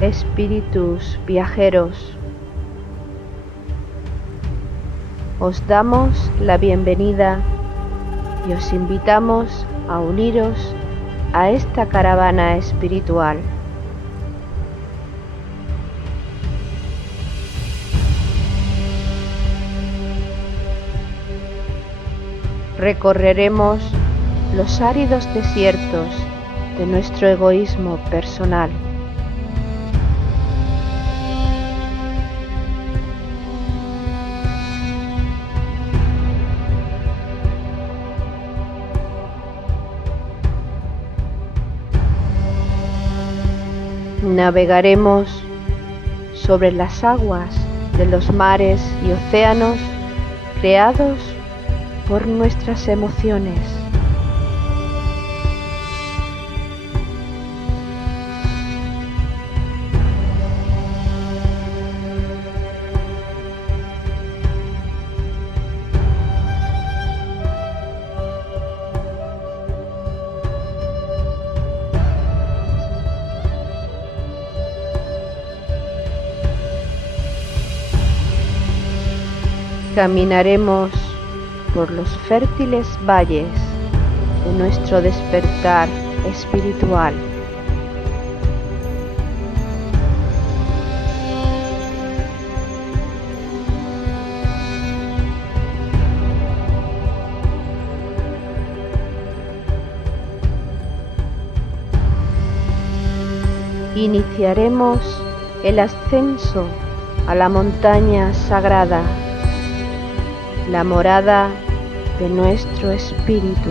Espíritus viajeros, os damos la bienvenida y os invitamos a uniros a esta caravana espiritual. Recorreremos los áridos desiertos de nuestro egoísmo personal. Navegaremos sobre las aguas de los mares y océanos creados por nuestras emociones. Caminaremos por los fértiles valles de nuestro despertar espiritual. Iniciaremos el ascenso a la montaña sagrada, la morada de nuestro espíritu.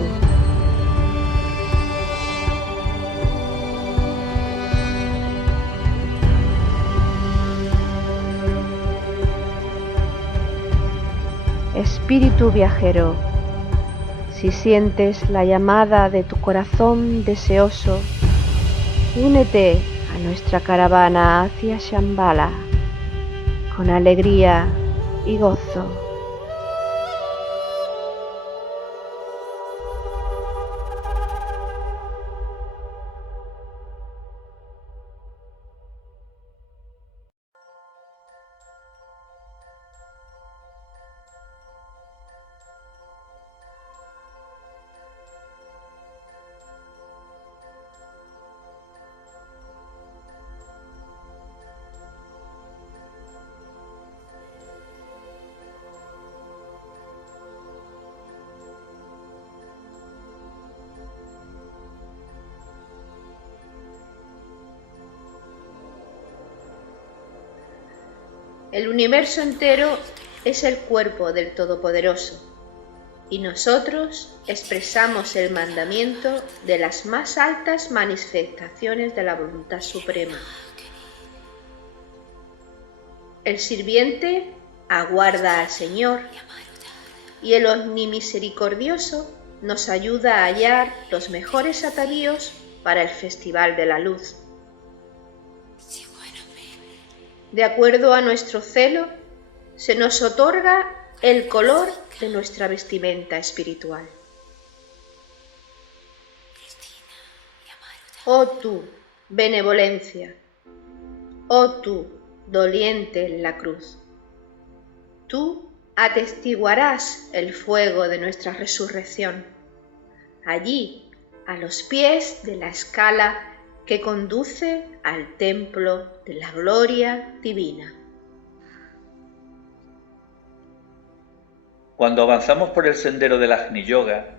Espíritu viajero, si sientes la llamada de tu corazón deseoso, únete a nuestra caravana hacia Shambhala con alegría y gozo. El universo entero es el cuerpo del Todopoderoso, y nosotros expresamos el mandamiento de las más altas manifestaciones de la voluntad suprema. El sirviente aguarda al Señor, y el omnimisericordioso nos ayuda a hallar los mejores atavíos para el Festival de la Luz. De acuerdo a nuestro celo, se nos otorga el color de nuestra vestimenta espiritual. Oh tú, benevolencia, oh tú, doliente en la cruz, tú atestiguarás el fuego de nuestra resurrección, allí, a los pies de la escala que conduce al templo de la gloria divina. Cuando avanzamos por el sendero del Agni Yoga,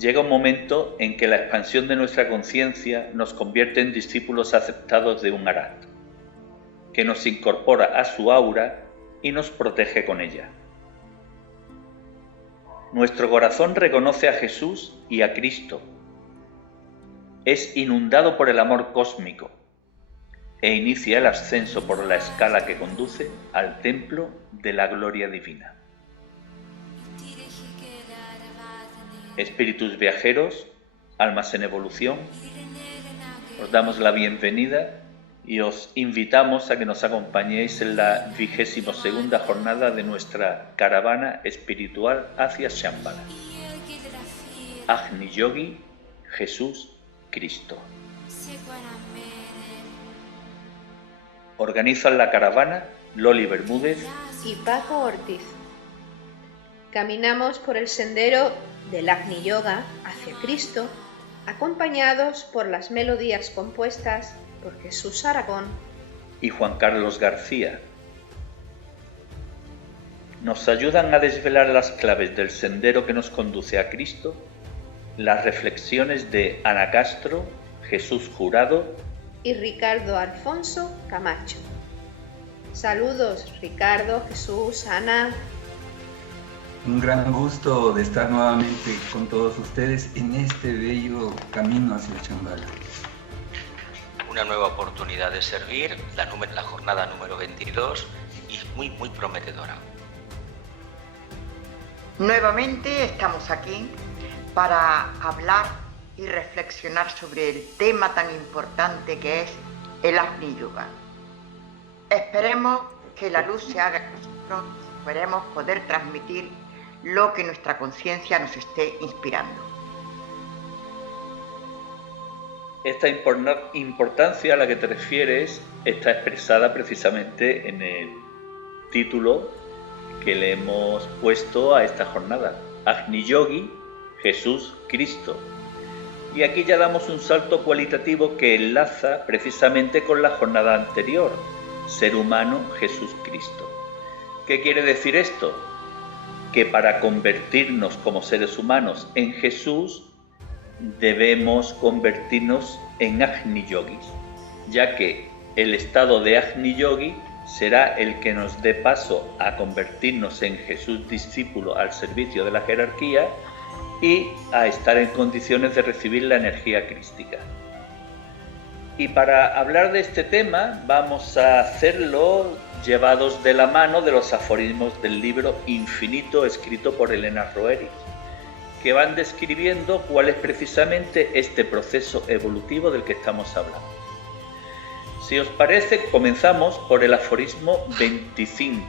llega un momento en que la expansión de nuestra conciencia nos convierte en discípulos aceptados de un Arhat, que nos incorpora a su aura y nos protege con ella. Nuestro corazón reconoce a Jesús y a Cristo. Es inundado por el amor cósmico e inicia el ascenso por la escala que conduce al templo de la gloria divina. Espíritus viajeros, almas en evolución, os damos la bienvenida y os invitamos a que nos acompañéis en la 22ª jornada de nuestra caravana espiritual hacia Shambhala. Agni Yogi, Jesús, Cristo. Organizan la caravana Loli Bermúdez y Paco Ortiz. Caminamos por el sendero del Agni Yoga hacia Cristo, acompañados por las melodías compuestas por Jesús Aragón y Juan Carlos García. Nos ayudan a desvelar las claves del sendero que nos conduce a Cristo, las reflexiones de Ana Castro, Jesús Jurado y Ricardo Alfonso Camacho. Saludos, Ricardo, Jesús, Ana. Un gran gusto de estar nuevamente con todos ustedes en este bello camino hacia Chambala. Una nueva oportunidad de servir, la jornada número 22 y muy prometedora. Nuevamente estamos aquí para hablar y reflexionar sobre el tema tan importante que es el Agni Yoga. Esperemos que la luz se haga en nosotros, esperemos poder transmitir lo que nuestra conciencia nos esté inspirando. Esta importancia a la que te refieres está expresada precisamente en el título que le hemos puesto a esta jornada, Agni Yogi, Jesús Cristo. Y aquí ya damos un salto cualitativo que enlaza precisamente con la jornada anterior, Ser humano, Jesús Cristo. ¿Qué quiere decir esto? Que para convertirnos como seres humanos en Jesús, debemos convertirnos en Agni Yogis, ya que el estado de Agni Yogi será el que nos dé paso a convertirnos en Jesús discípulo al servicio de la jerarquía y a estar en condiciones de recibir la energía crística. Y para hablar de este tema vamos a hacerlo llevados de la mano de los aforismos del libro Infinito escrito por Elena Roerich, que van describiendo cuál es precisamente este proceso evolutivo del que estamos hablando. Si os parece, comenzamos por el aforismo 25.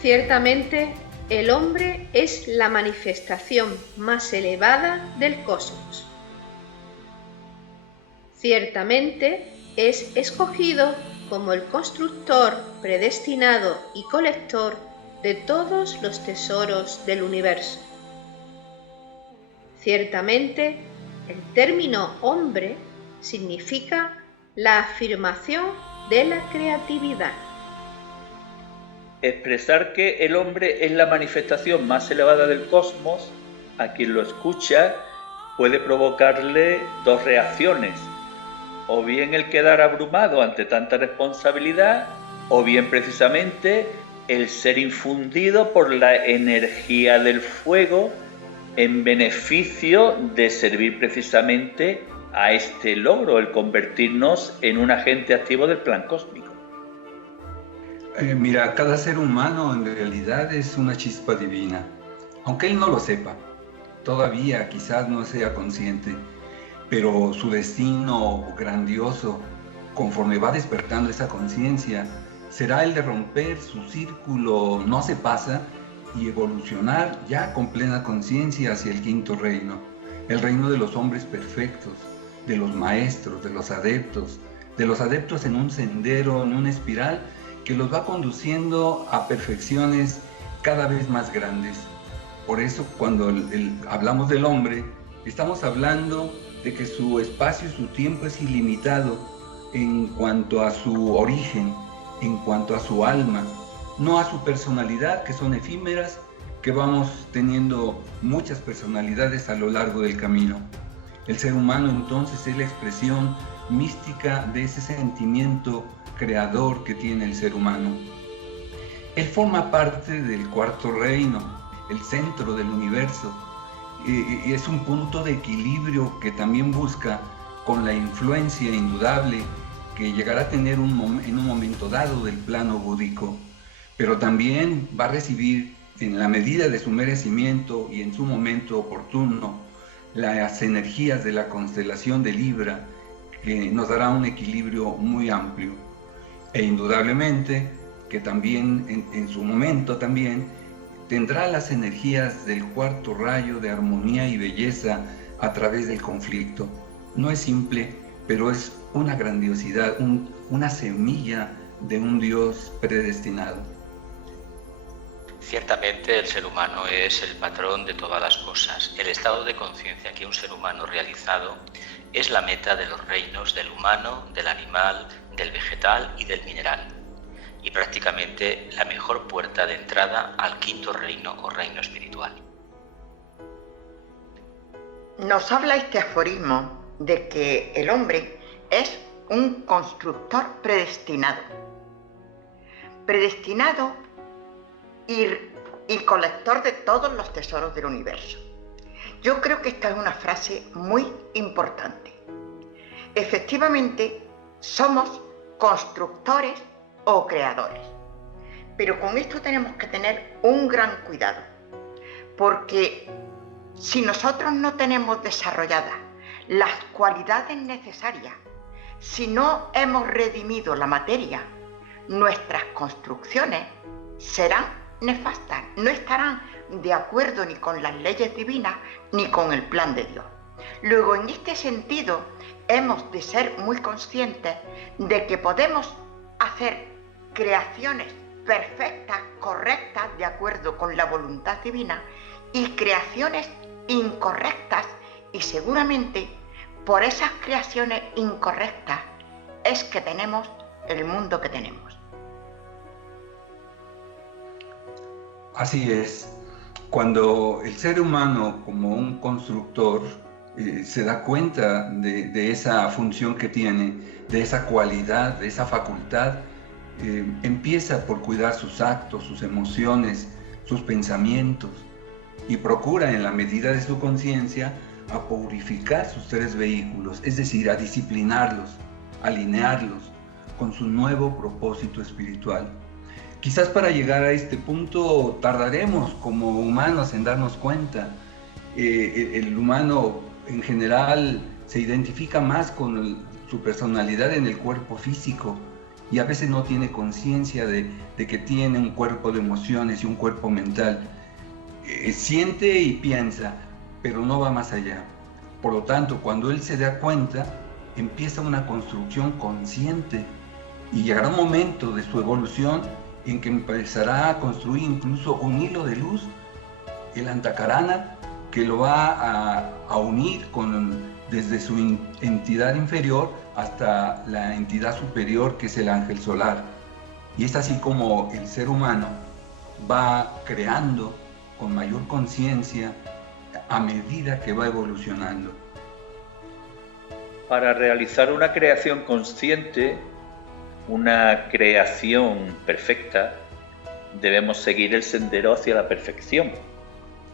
Ciertamente, el hombre es la manifestación más elevada del cosmos. Ciertamente, es escogido como el constructor predestinado y colector de todos los tesoros del universo. Ciertamente, el término hombre significa la afirmación de la creatividad. Expresar que el hombre es la manifestación más elevada del cosmos, a quien lo escucha puede provocarle dos reacciones: o bien el quedar abrumado ante tanta responsabilidad, o bien precisamente el ser infundido por la energía del fuego en beneficio de servir precisamente a este logro, el convertirnos en un agente activo del plan cósmico. Mira, cada ser humano en realidad es una chispa divina, aunque él no lo sepa, todavía quizás no sea consciente, pero su destino grandioso, conforme va despertando esa conciencia, será el de romper su círculo no se pasa y evolucionar ya con plena conciencia hacia el quinto reino, el reino de los hombres perfectos, de los maestros, de los adeptos en un sendero, en una espiral que los va conduciendo a perfecciones cada vez más grandes. Por eso cuando hablamos del hombre, estamos hablando de que su espacio y su tiempo es ilimitado en cuanto a su origen, en cuanto a su alma, no a su personalidad, que son efímeras, que vamos teniendo muchas personalidades a lo largo del camino. El ser humano entonces es la expresión mística de ese sentimiento creador que tiene el ser humano. Él forma parte del cuarto reino, el centro del universo, y es un punto de equilibrio que también busca, con la influencia indudable que llegará a tener en un momento dado del plano búdico, pero también va a recibir, en la medida de su merecimiento y en su momento oportuno, las energías de la constelación de Libra, que nos dará un equilibrio muy amplio. E indudablemente que también en su momento también tendrá las energías del cuarto rayo de armonía y belleza a través del conflicto. No es simple, pero es una grandiosidad, una semilla de un Dios predestinado. Ciertamente el ser humano es el patrón de todas las cosas. El estado de conciencia que un ser humano realizado es la meta de los reinos del humano, del animal, del vegetal y del mineral, y prácticamente la mejor puerta de entrada al quinto reino o reino espiritual. Nos habla este aforismo de que el hombre es un constructor predestinado. Predestinado y colector de todos los tesoros del universo. Yo creo que esta es una frase muy importante. Efectivamente, somos constructores o creadores. Pero con esto tenemos que tener un gran cuidado, porque si nosotros no tenemos desarrolladas las cualidades necesarias, si no hemos redimido la materia, nuestras construcciones serán nefastas, no estarán de acuerdo ni con las leyes divinas ni con el plan de Dios. Luego, en este sentido, hemos de ser muy conscientes de que podemos hacer creaciones perfectas, correctas, de acuerdo con la voluntad divina, y creaciones incorrectas, y seguramente por esas creaciones incorrectas es que tenemos el mundo que tenemos. Así es, cuando el ser humano como un constructor se da cuenta de esa función que tiene, de esa cualidad, de esa facultad, empieza por cuidar sus actos, sus emociones, sus pensamientos, y procura en la medida de su conciencia a purificar sus tres vehículos, es decir, a disciplinarlos, a alinearlos con su nuevo propósito espiritual. Quizás para llegar a este punto tardaremos como humanos en darnos cuenta. El humano en general se identifica más con su personalidad en el cuerpo físico y a veces no tiene conciencia de que tiene un cuerpo de emociones y un cuerpo mental. Siente y piensa, pero no va más allá. Por lo tanto, cuando él se da cuenta, empieza una construcción consciente y llegará un momento de su evolución en que empezará a construir incluso un hilo de luz, el Antakarana, que lo va a unir desde su entidad inferior hasta la entidad superior, que es el ángel solar. Y es así como el ser humano va creando con mayor conciencia a medida que va evolucionando. Para realizar una creación consciente, una creación perfecta, debemos seguir el sendero hacia la perfección.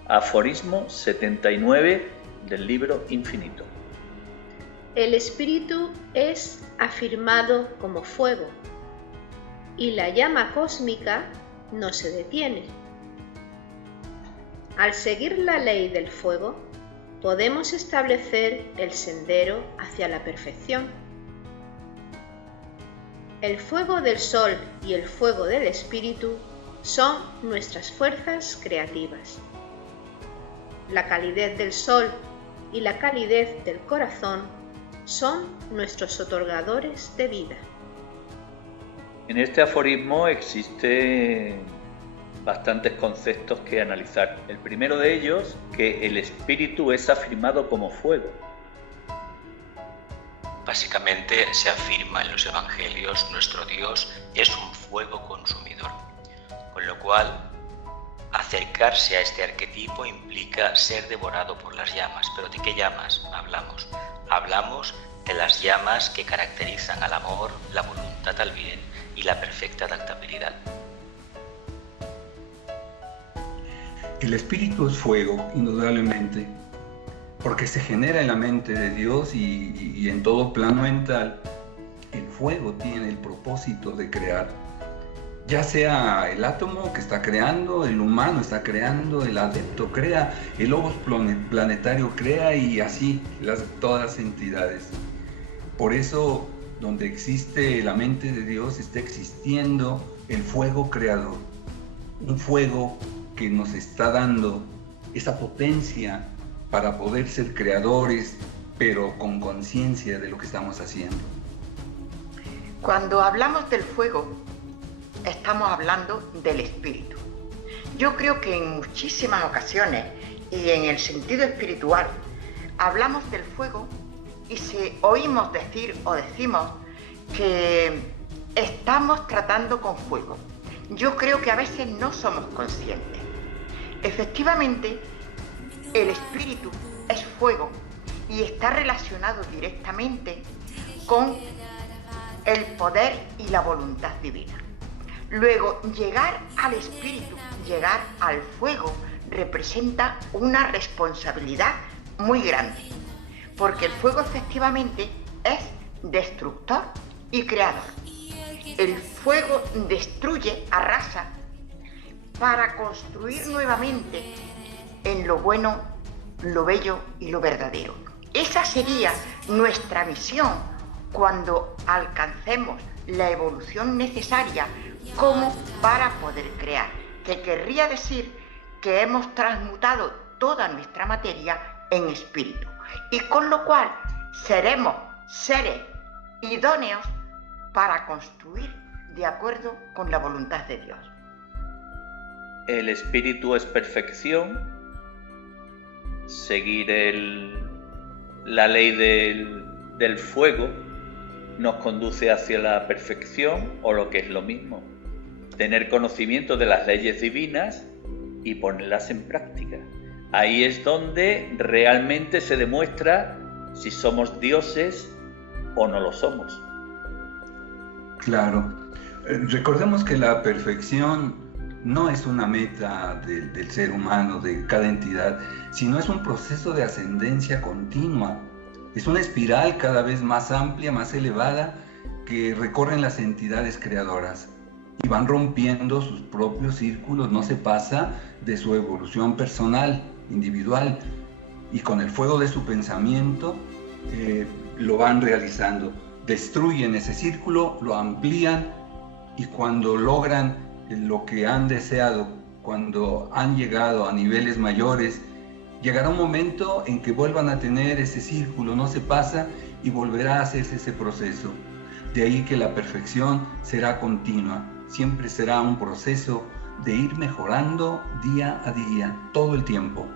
Aforismo 79 del libro Infinito. El espíritu es afirmado como fuego y la llama cósmica no se detiene. Al seguir la ley del fuego, podemos establecer el sendero hacia la perfección. El fuego del sol y el fuego del espíritu son nuestras fuerzas creativas. La calidez del sol y la calidez del corazón son nuestros otorgadores de vida. En este aforismo existen bastantes conceptos que analizar. El primero de ellos, que el espíritu es afirmado como fuego. Básicamente se afirma en los evangelios, nuestro Dios es un fuego consumidor, con lo cual acercarse a este arquetipo implica ser devorado por las llamas. ¿Pero de qué llamas hablamos? Hablamos de las llamas que caracterizan al amor, la voluntad al bien y la perfecta adaptabilidad. El espíritu es fuego, indudablemente, porque se genera en la mente de Dios y en todo plano mental. El fuego tiene el propósito de crear, ya sea el átomo que está creando, el humano está creando, el adepto crea, el logos planetario crea, y así todas las entidades. Por eso, donde existe la mente de Dios, está existiendo el fuego creador, un fuego que nos está dando esa potencia para poder ser creadores pero con conciencia de lo que estamos haciendo. Cuando hablamos del fuego, estamos hablando del espíritu. Yo creo que en muchísimas ocasiones y en el sentido espiritual hablamos del fuego y oímos decir o decimos que estamos tratando con fuego. Yo creo que a veces no somos conscientes. Efectivamente, el espíritu es fuego y está relacionado directamente con el poder y la voluntad divina. Luego, llegar al espíritu, llegar al fuego, representa una responsabilidad muy grande, porque el fuego efectivamente es destructor y creador. El fuego destruye, arrasa, para construir nuevamente en lo bueno, lo bello y lo verdadero. Esa sería nuestra misión cuando alcancemos la evolución necesaria como para poder crear, que querría decir que hemos transmutado toda nuestra materia en espíritu, y con lo cual seremos seres idóneos para construir de acuerdo con la voluntad de Dios. El espíritu es perfección. Seguir la ley del fuego nos conduce hacia la perfección, o lo que es lo mismo, tener conocimiento de las leyes divinas y ponerlas en práctica. Ahí es donde realmente se demuestra si somos dioses o no lo somos. Claro. Recordemos que la perfección no es una meta del ser humano, de cada entidad, sino es un proceso de ascendencia continua. Es una espiral cada vez más amplia, más elevada, que recorren las entidades creadoras y van rompiendo sus propios círculos. No se pasa de su evolución personal, individual, y con el fuego de su pensamiento lo van realizando. Destruyen ese círculo, lo amplían, y cuando logran lo que han deseado, cuando han llegado a niveles mayores, llegará un momento en que vuelvan a tener ese círculo, no se pasa, y volverá a hacerse ese proceso. De ahí que la perfección será continua, siempre será un proceso de ir mejorando día a día, todo el tiempo.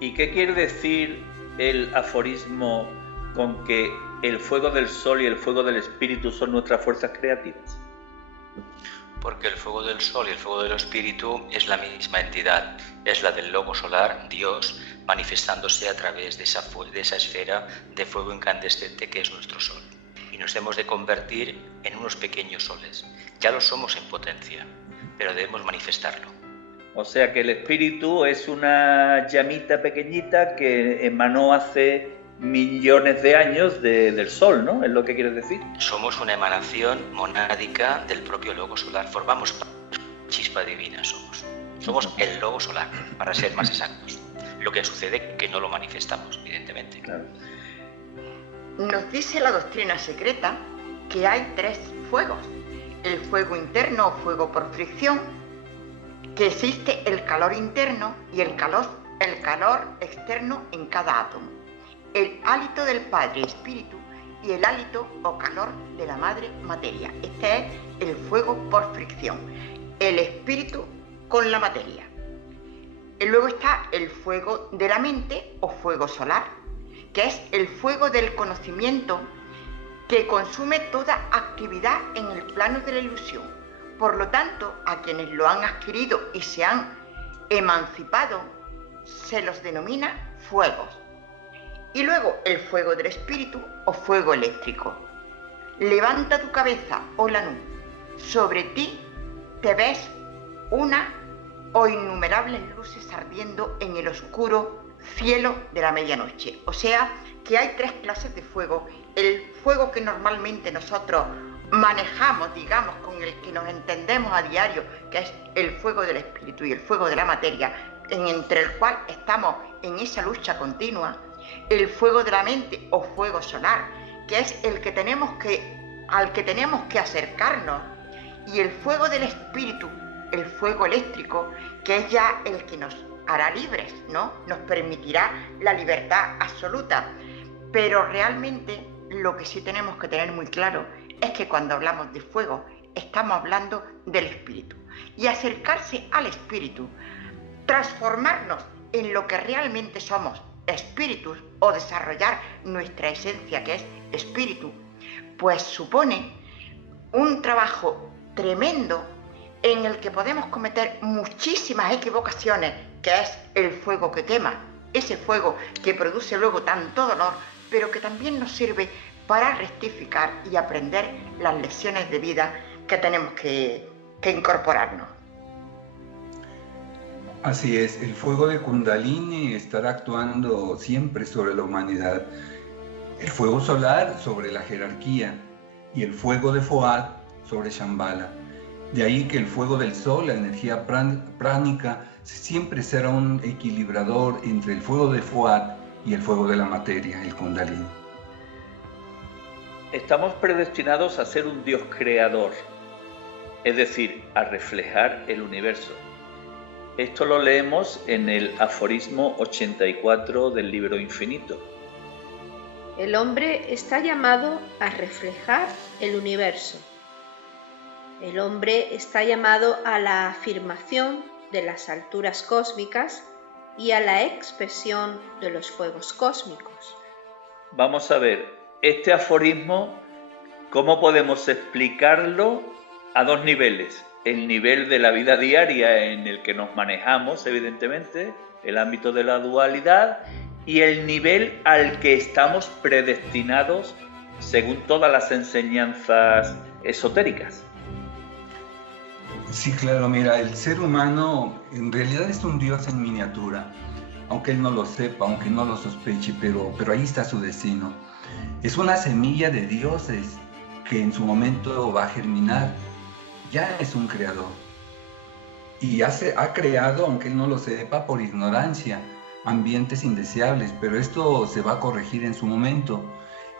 ¿Y qué quiere decir el aforismo con que el fuego del sol y el fuego del espíritu son nuestras fuerzas creativas? Porque el fuego del sol y el fuego del espíritu es la misma entidad, es la del logo solar, Dios, manifestándose a través de esa esfera de fuego incandescente que es nuestro sol. Y nos hemos de convertir en unos pequeños soles. Ya lo somos en potencia, pero debemos manifestarlo. O sea que el espíritu es una llamita pequeñita que emanó hace millones de años del sol, ¿no? Es lo que quieres decir. Somos una emanación monádica del propio logo solar. Formamos chispa divina, somos el logo solar, para ser más exactos. Lo que sucede es que no lo manifestamos, evidentemente. Claro. Nos dice la doctrina secreta que hay 3 fuegos: el fuego interno o fuego por fricción, que existe el calor interno y el calor externo en cada átomo, el hálito del Padre Espíritu y el hálito o calor de la Madre Materia. Este es el fuego por fricción, el espíritu con la materia. Y luego está el fuego de la mente o fuego solar, que es el fuego del conocimiento que consume toda actividad en el plano de la ilusión. Por lo tanto, a quienes lo han adquirido y se han emancipado, se los denomina fuegos. Y luego el fuego del espíritu o fuego eléctrico. Levanta tu cabeza, oh Lanú, sobre ti te ves una o innumerables luces ardiendo en el oscuro cielo de la medianoche. O sea que hay 3 clases de fuego. El fuego que normalmente nosotros manejamos, digamos, con el que nos entendemos a diario, que es el fuego del espíritu y el fuego de la materia, entre el cual estamos en esa lucha continua. El fuego de la mente o fuego solar, que es al que tenemos que acercarnos, y el fuego del espíritu, el fuego eléctrico, que es ya el que nos hará libres, ¿no? Nos permitirá la libertad absoluta. Pero realmente lo que sí tenemos que tener muy claro es que cuando hablamos de fuego estamos hablando del espíritu. Y acercarse al espíritu, transformarnos en lo que realmente somos, espíritus, o desarrollar nuestra esencia que es espíritu, pues supone un trabajo tremendo en el que podemos cometer muchísimas equivocaciones, que es el fuego que quema, ese fuego que produce luego tanto dolor, pero que también nos sirve para rectificar y aprender las lecciones de vida que tenemos que incorporarnos. Así es, el fuego de Kundalini estará actuando siempre sobre la humanidad. El fuego solar sobre la jerarquía y el fuego de Fuad sobre Shambhala. De ahí que el fuego del sol, la energía pránica, siempre será un equilibrador entre el fuego de Fuad y el fuego de la materia, el Kundalini. Estamos predestinados a ser un Dios creador, es decir, a reflejar el universo. Esto lo leemos en el aforismo 84 del libro Infinito. El hombre está llamado a reflejar el universo. El hombre está llamado a la afirmación de las alturas cósmicas y a la expresión de los fuegos cósmicos. Vamos a ver, este aforismo, ¿cómo podemos explicarlo a dos niveles? El nivel de la vida diaria en el que nos manejamos, evidentemente, el ámbito de la dualidad, y el nivel al que estamos predestinados según todas las enseñanzas esotéricas. Sí, claro, mira, el ser humano en realidad es un Dios en miniatura, aunque él no lo sepa, aunque no lo sospeche, pero ahí está su destino. Es una semilla de dioses que en su momento va a germinar. Ya es un creador. Y ha creado, aunque él no lo sepa, por ignorancia, ambientes indeseables, pero esto se va a corregir en su momento.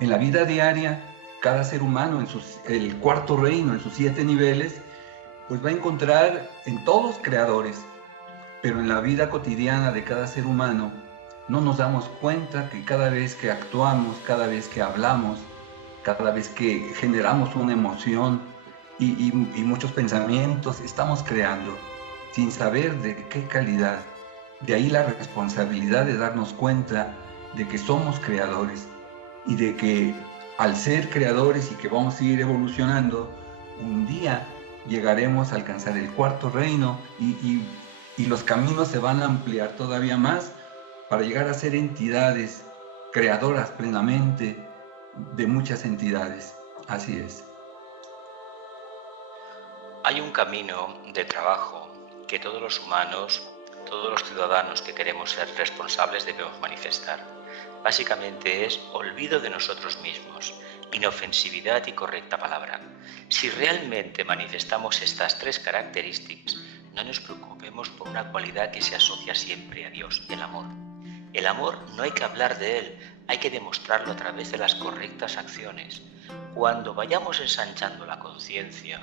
En la vida diaria, cada ser humano, el cuarto reino, en sus 7 niveles, pues va a encontrar en todos creadores, pero en la vida cotidiana de cada ser humano no nos damos cuenta que cada vez que actuamos, cada vez que hablamos, cada vez que generamos una emoción y muchos pensamientos, estamos creando sin saber de qué calidad. De ahí la responsabilidad de darnos cuenta de que somos creadores y de que al ser creadores y que vamos a ir evolucionando, un día llegaremos a alcanzar el cuarto reino y los caminos se van a ampliar todavía más para llegar a ser entidades creadoras plenamente de muchas entidades. Así es. Hay un camino de trabajo que todos los humanos, todos los ciudadanos que queremos ser responsables debemos manifestar. Básicamente es olvido de nosotros mismos, inofensividad y correcta palabra. Si realmente manifestamos estas 3 características, no nos preocupemos por una cualidad que se asocia siempre a Dios, el amor. El amor no hay que hablar de él, hay que demostrarlo a través de las correctas acciones. Cuando vayamos ensanchando la conciencia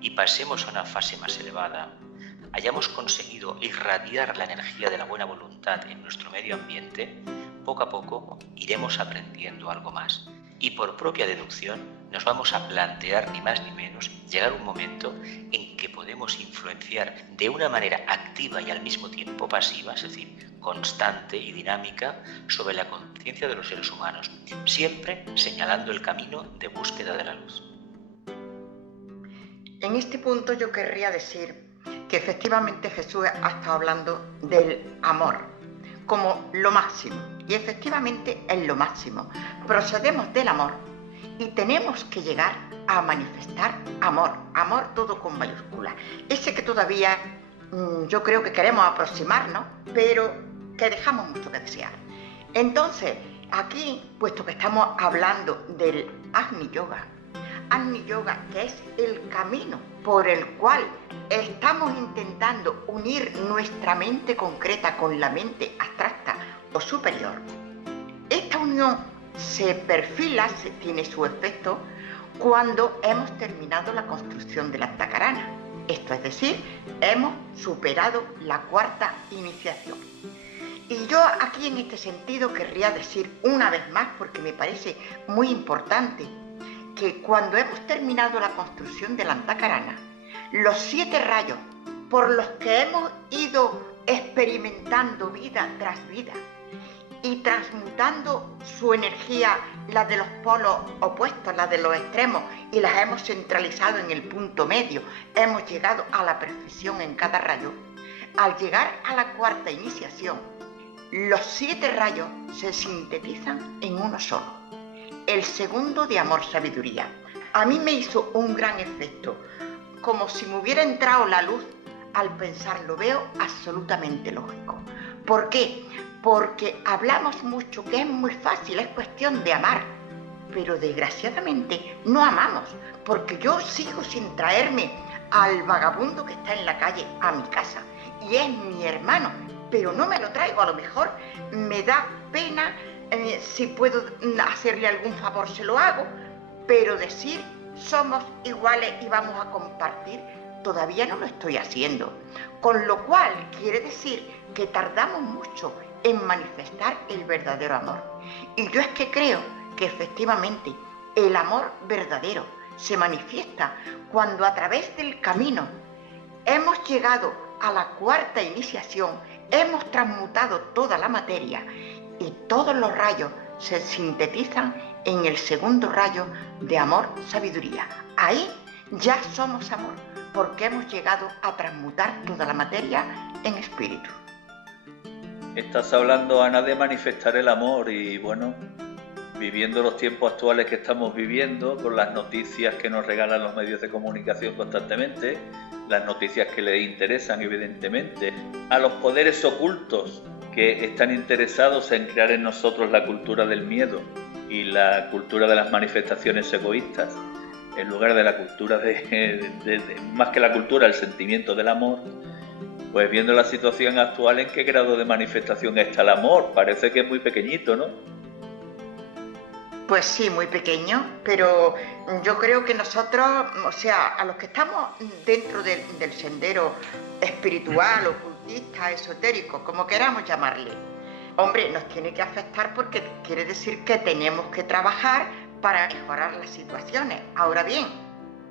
y pasemos a una fase más elevada, hayamos conseguido irradiar la energía de la buena voluntad en nuestro medio ambiente, poco a poco iremos aprendiendo algo más. Y por propia deducción nos vamos a plantear ni más ni menos llegar un momento en que podemos influenciar de una manera activa y al mismo tiempo pasiva, es decir, constante y dinámica, sobre la conciencia de los seres humanos, siempre señalando el camino de búsqueda de la luz. En este punto yo querría decir que efectivamente Jesús ha estado hablando del amor como lo máximo, y efectivamente es lo máximo. Procedemos del amor y tenemos que llegar a manifestar amor, amor todo con mayúsculas, ese que todavía yo creo que queremos aproximarnos, pero que dejamos mucho que desear. Entonces, aquí, puesto que estamos hablando del Agni Yoga, que es el camino por el cual estamos intentando unir nuestra mente concreta con la mente abstracta o superior, esta unión se perfila, tiene su efecto, cuando hemos terminado la construcción del Antakarana. Esto es decir, hemos superado la cuarta iniciación. Y yo aquí en este sentido querría decir una vez más, porque me parece muy importante, que cuando hemos terminado la construcción de la Antacarana, los 7 rayos por los que hemos ido experimentando vida tras vida y transmutando su energía, la de los polos opuestos, la de los extremos, y las hemos centralizado en el punto medio, hemos llegado a la perfección en cada rayo. Al llegar a la cuarta iniciación, los 7 rayos se sintetizan en uno solo, el segundo de amor-sabiduría. A mí me hizo un gran efecto, como si me hubiera entrado la luz. Al pensar lo veo absolutamente lógico. ¿Por qué? Porque hablamos mucho que es muy fácil, es cuestión de amar, pero desgraciadamente no amamos, porque yo sigo sin traerme al vagabundo que está en la calle a mi casa y es mi hermano, pero no me lo traigo. A lo mejor me da pena, si puedo hacerle algún favor se lo hago, pero decir somos iguales y vamos a compartir, todavía no lo estoy haciendo, con lo cual quiere decir que tardamos mucho en manifestar el verdadero amor. Y yo es que creo que efectivamente el amor verdadero se manifiesta cuando a través del camino hemos llegado a la cuarta iniciación, hemos transmutado toda la materia y todos los rayos se sintetizan en el segundo rayo de amor-sabiduría. Ahí ya somos amor, porque hemos llegado a transmutar toda la materia en espíritu. Estás hablando, Ana, de manifestar el amor y bueno, viviendo los tiempos actuales que estamos viviendo, con las noticias que nos regalan los medios de comunicación constantemente, las noticias que les interesan evidentemente, a los poderes ocultos que están interesados en crear en nosotros la cultura del miedo y la cultura de las manifestaciones egoístas, en lugar de la cultura más que la cultura, el sentimiento del amor. Pues viendo la situación actual, ¿en qué grado de manifestación está el amor? Parece que es muy pequeñito, ¿no? Pues sí, muy pequeño, pero yo creo que nosotros, o sea, a los que estamos dentro del sendero espiritual, ocultista, esotérico, como queramos llamarle, hombre, nos tiene que afectar porque quiere decir que tenemos que trabajar para mejorar las situaciones. Ahora bien,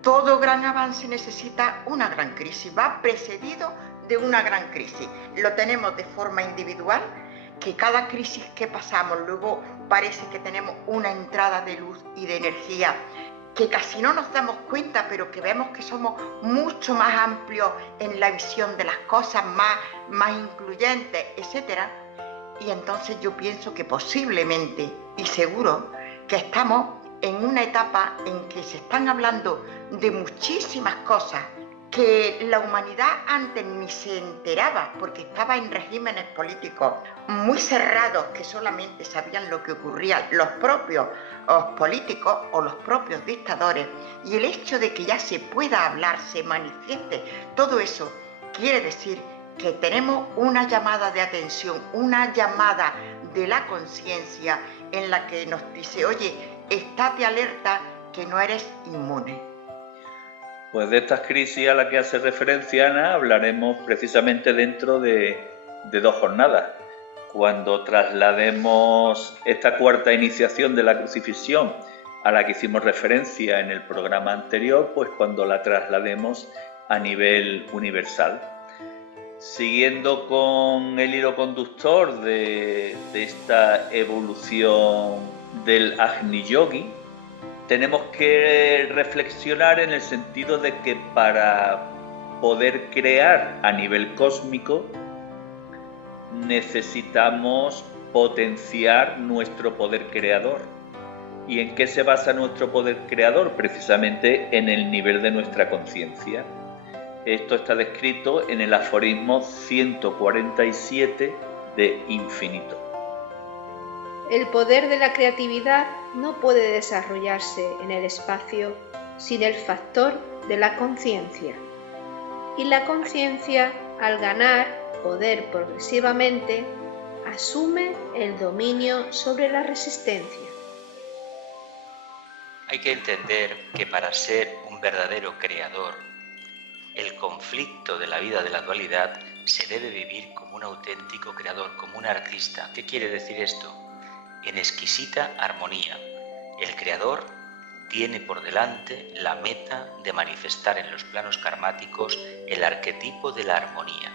todo gran avance necesita una gran crisis, va precedido de una gran crisis. Lo tenemos de forma individual, que cada crisis que pasamos luego parece que tenemos una entrada de luz y de energía que casi no nos damos cuenta, pero que vemos que somos mucho más amplios en la visión de las cosas, más incluyentes, etc. Y entonces yo pienso que posiblemente y seguro que estamos en una etapa en que se están hablando de muchísimas cosas que la humanidad antes ni se enteraba, porque estaba en regímenes políticos muy cerrados que solamente sabían lo que ocurría los propios políticos o los propios dictadores. Y el hecho de que ya se pueda hablar, se manifieste, todo eso quiere decir que tenemos una llamada de atención, una llamada de la conciencia en la que nos dice, oye, estate alerta que no eres inmune. Pues de estas crisis a las que hace referencia Ana hablaremos precisamente dentro de 2 jornadas. Cuando traslademos esta cuarta iniciación de la crucifixión a la que hicimos referencia en el programa anterior, pues cuando la traslademos a nivel universal. Siguiendo con el hilo conductor de esta evolución del Agni Yogi, tenemos que reflexionar en el sentido de que para poder crear a nivel cósmico necesitamos potenciar nuestro poder creador. ¿Y en qué se basa nuestro poder creador? Precisamente en el nivel de nuestra conciencia. Esto está descrito en el aforismo 147 de Infinito. El poder de la creatividad no puede desarrollarse en el espacio sin el factor de la conciencia. Y la conciencia, al ganar poder progresivamente, asume el dominio sobre la resistencia. Hay que entender que para ser un verdadero creador el conflicto de la vida de la dualidad se debe vivir como un auténtico creador, como un artista. ¿Qué quiere decir esto? En exquisita armonía. El creador tiene por delante la meta de manifestar en los planos karmáticos el arquetipo de la armonía.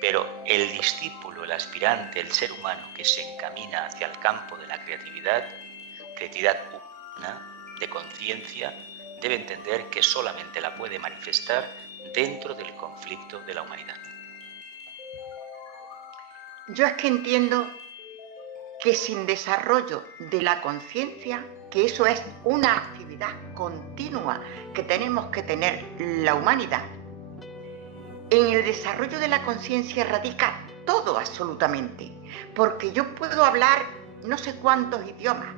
Pero el discípulo, el aspirante, el ser humano que se encamina hacia el campo de la creatividad humana, de conciencia, debe entender que solamente la puede manifestar dentro del conflicto de la humanidad. Yo es que entiendo que sin desarrollo de la conciencia, que eso es una actividad continua que tenemos que tener la humanidad, en el desarrollo de la conciencia radica todo absolutamente, porque yo puedo hablar no sé cuántos idiomas,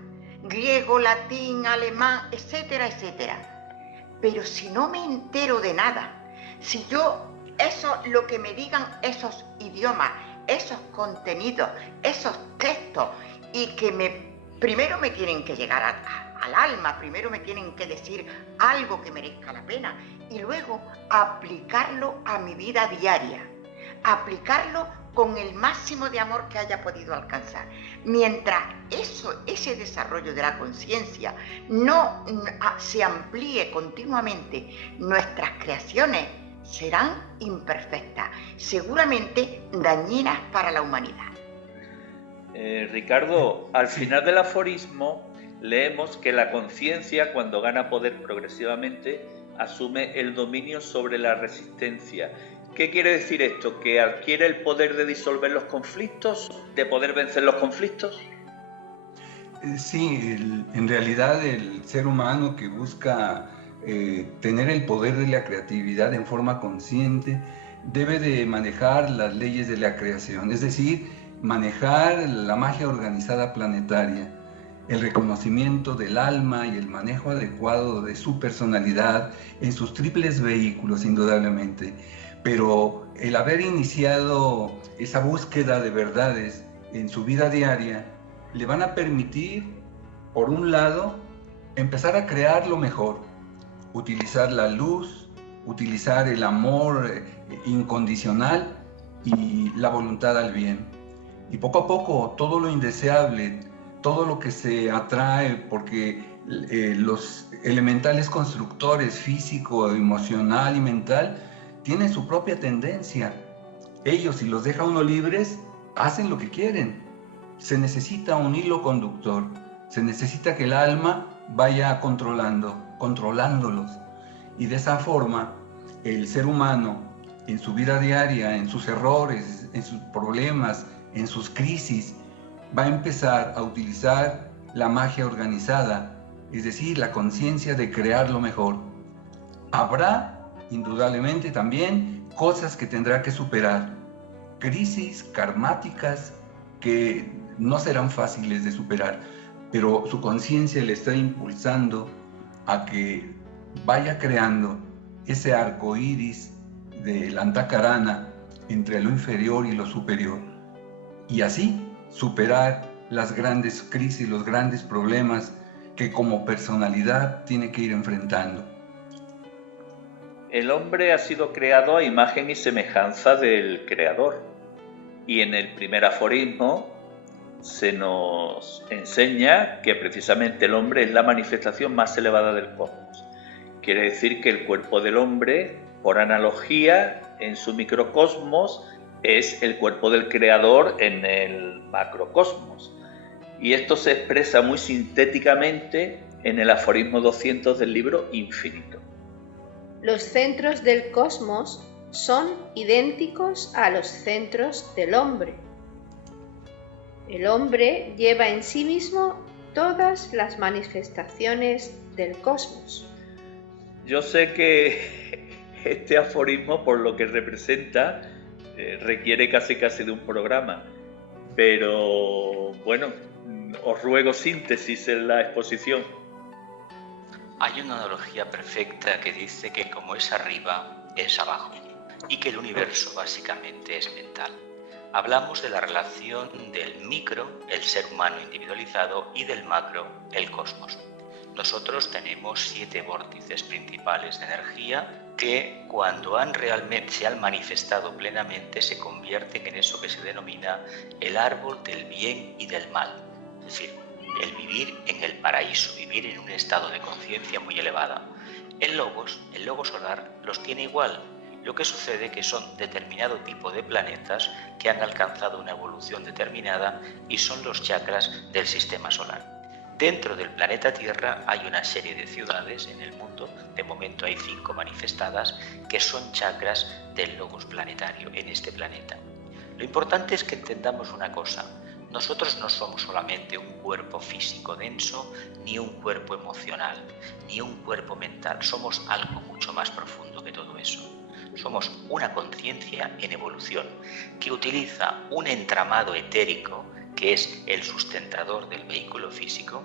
griego, latín, alemán, etcétera, etcétera, pero si no me entero de nada, si yo lo que me digan esos idiomas, esos contenidos, esos textos, y que primero me tienen que llegar al alma, primero me tienen que decir algo que merezca la pena, y luego aplicarlo a mi vida diaria, aplicarlo con el máximo de amor que haya podido alcanzar. Mientras ese desarrollo de la conciencia no se amplíe continuamente, nuestras creaciones serán imperfectas, seguramente dañinas para la humanidad. Ricardo, al final del aforismo leemos que la conciencia, cuando gana poder progresivamente, asume el dominio sobre la resistencia. ¿Qué quiere decir esto? ¿Que adquiere el poder de disolver los conflictos, de poder vencer los conflictos? Sí, en realidad el ser humano que busca tener el poder de la creatividad en forma consciente debe de manejar las leyes de la creación, es decir, manejar la magia organizada planetaria, el reconocimiento del alma y el manejo adecuado de su personalidad en sus triples vehículos, indudablemente. Pero el haber iniciado esa búsqueda de verdades en su vida diaria le van a permitir, por un lado, empezar a crear lo mejor, utilizar la luz, utilizar el amor incondicional y la voluntad al bien. Y poco a poco todo lo indeseable, todo lo que se atrae, porque los elementales constructores físico, emocional y mental tienen su propia tendencia. Ellos, si los deja uno libres, hacen lo que quieren. Se necesita un hilo conductor, se necesita que el alma vaya controlándolos. Y de esa forma, el ser humano, en su vida diaria, en sus errores, en sus problemas, en sus crisis, va a empezar a utilizar la magia organizada, es decir, la conciencia de crear lo mejor. Habrá, indudablemente, también cosas que tendrá que superar, crisis karmáticas que no serán fáciles de superar, pero su conciencia le está impulsando a que vaya creando ese arco iris del Antakarana entre lo inferior y lo superior, y así superar las grandes crisis, los grandes problemas que como personalidad tiene que ir enfrentando. El hombre ha sido creado a imagen y semejanza del Creador, y en el primer aforismo se nos enseña que precisamente el hombre es la manifestación más elevada del cosmos. Quiere decir que el cuerpo del hombre, por analogía, en su microcosmos, es el cuerpo del Creador en el macrocosmos. Y esto se expresa muy sintéticamente en el aforismo 200 del libro Infinito. Los centros del cosmos son idénticos a los centros del hombre. El hombre lleva en sí mismo todas las manifestaciones del cosmos. Yo sé que este aforismo, por lo que representa, requiere casi de un programa, pero bueno, os ruego síntesis en la exposición. Hay una analogía perfecta que dice que como es arriba, es abajo, y que el universo básicamente es mental. Hablamos de la relación del micro, el ser humano individualizado, y del macro, el cosmos. nosotros tenemos 7 vórtices principales de energía que cuando se han manifestado plenamente se convierten en eso que se denomina el árbol del bien y del mal. Es decir, el vivir en el paraíso, vivir en un estado de conciencia muy elevada. El logos solar los tiene igual. Lo que sucede es que son determinado tipo de planetas que han alcanzado una evolución determinada y son los chakras del sistema solar. Dentro del planeta Tierra hay una serie de ciudades en el mundo, de momento hay 5 manifestadas, que son chakras del logos planetario en este planeta. Lo importante es que entendamos una cosa: nosotros no somos solamente un cuerpo físico denso, ni un cuerpo emocional, ni un cuerpo mental, somos algo mucho más profundo que todo eso. Somos una conciencia en evolución que utiliza un entramado etérico que es el sustentador del vehículo físico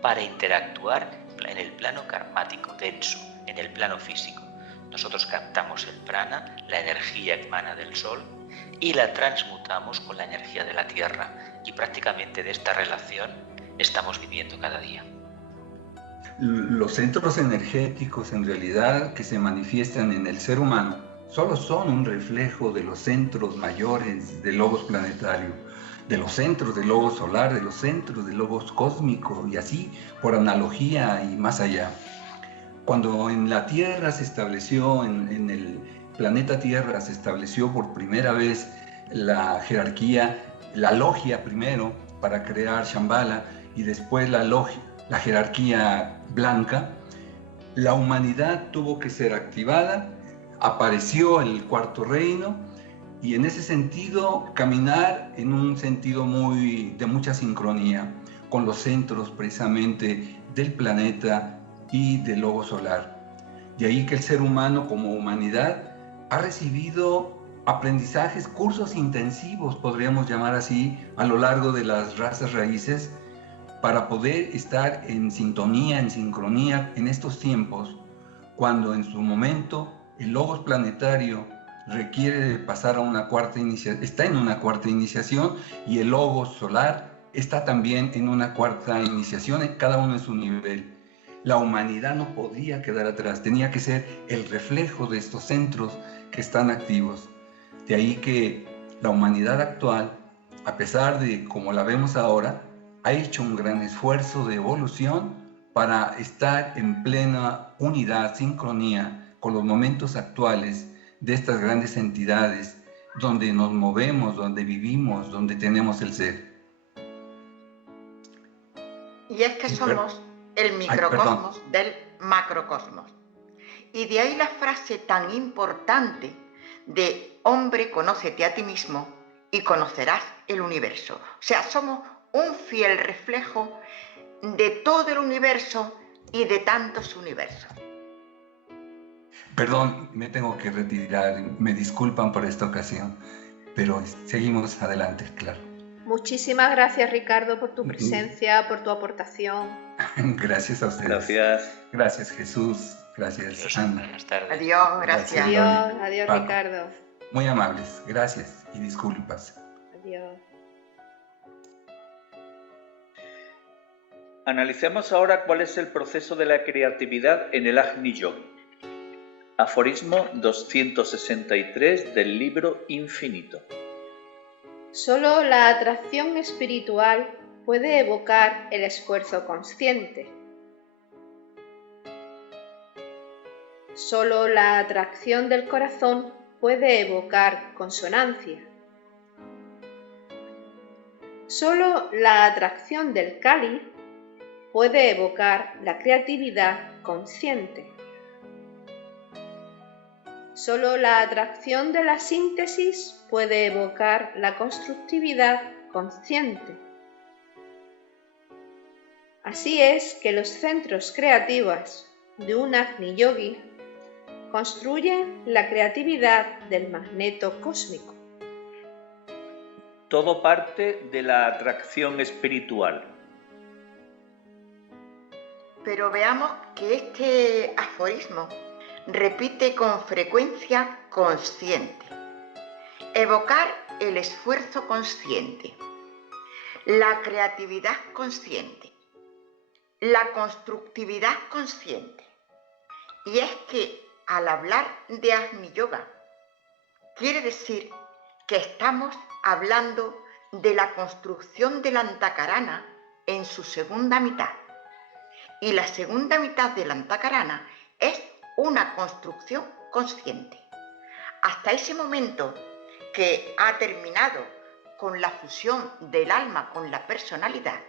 para interactuar en el plano karmático denso, en el plano físico. Nosotros captamos el prana, la energía que emana del sol, y la transmutamos con la energía de la tierra, y prácticamente de esta relación estamos viviendo cada día. Los centros energéticos en realidad que se manifiestan en el ser humano solo son un reflejo de los centros mayores del logos planetario, de los centros del logos solar, de los centros del logos cósmico, y así por analogía y más allá. Cuando en la Tierra se estableció, en el planeta Tierra se estableció por primera vez la jerarquía, la logia primero para crear Shambhala y después la jerarquía blanca, la humanidad tuvo que ser activada, apareció el cuarto reino, y en ese sentido caminar en un sentido de mucha sincronía con los centros precisamente del planeta y del logo solar. De ahí que el ser humano como humanidad ha recibido aprendizajes, cursos intensivos, podríamos llamar así, a lo largo de las razas raíces, para poder estar en sintonía, en sincronía en estos tiempos, cuando en su momento el logos planetario requiere de pasar a una cuarta iniciación, está en una cuarta iniciación, y el logos solar está también en una cuarta iniciación, cada uno en su nivel. La humanidad no podía quedar atrás, tenía que ser el reflejo de estos centros que están activos. De ahí que la humanidad actual, a pesar de como la vemos ahora, ha hecho un gran esfuerzo de evolución para estar en plena unidad, sincronía con los momentos actuales de estas grandes entidades donde nos movemos, donde vivimos, donde tenemos el ser. Y es que somos el microcosmos del macrocosmos. Y de ahí la frase tan importante de hombre, conócete a ti mismo y conocerás el universo. O sea, somos un fiel reflejo de todo el universo y de tantos universos. Perdón, me tengo que retirar, me disculpan por esta ocasión, pero seguimos adelante, claro. Muchísimas gracias, Ricardo, por tu presencia, por tu aportación. Gracias a ustedes. Gracias. Gracias, Jesús. Gracias, Ana. Buenas tardes. Adiós, gracias. Adiós, Paco. Ricardo. Muy amables, gracias y disculpas. Adiós. Analicemos ahora cuál es el proceso de la creatividad en el Agni Yoga. Aforismo 263 del libro Infinito. Solo la atracción espiritual puede evocar el esfuerzo consciente. Solo la atracción del corazón puede evocar consonancia. Solo la atracción del cáliz puede evocar la creatividad consciente. Solo la atracción de la síntesis puede evocar la constructividad consciente. Así es que los centros creativos de un Agni Yogi construyen la creatividad del magneto cósmico. Todo parte de la atracción espiritual. Pero veamos que este aforismo repite con frecuencia consciente. Evocar el esfuerzo consciente, la creatividad consciente. la constructividad consciente. Y es que al hablar de Agni Yoga, quiere decir que estamos hablando de la construcción del Antakarana en su segunda mitad. Y la segunda mitad del Antakarana es una construcción consciente. Hasta ese momento que ha terminado con la fusión del alma con la personalidad,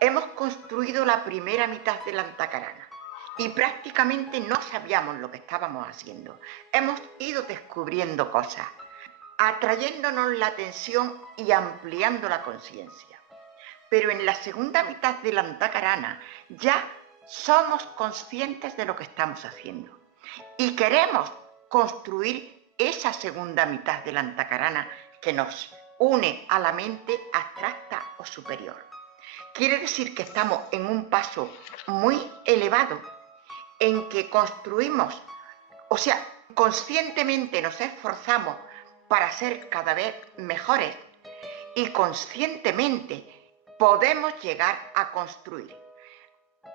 hemos construido la primera mitad del Antakarana y prácticamente no sabíamos lo que estábamos haciendo. Hemos ido descubriendo cosas, atrayéndonos la atención y ampliando la conciencia. Pero en la segunda mitad del Antakarana ya somos conscientes de lo que estamos haciendo y queremos construir esa segunda mitad del Antakarana que nos une a la mente abstracta o superior. Quiere decir que estamos en un paso muy elevado en que construimos, o sea, conscientemente nos esforzamos para ser cada vez mejores y conscientemente podemos llegar a construir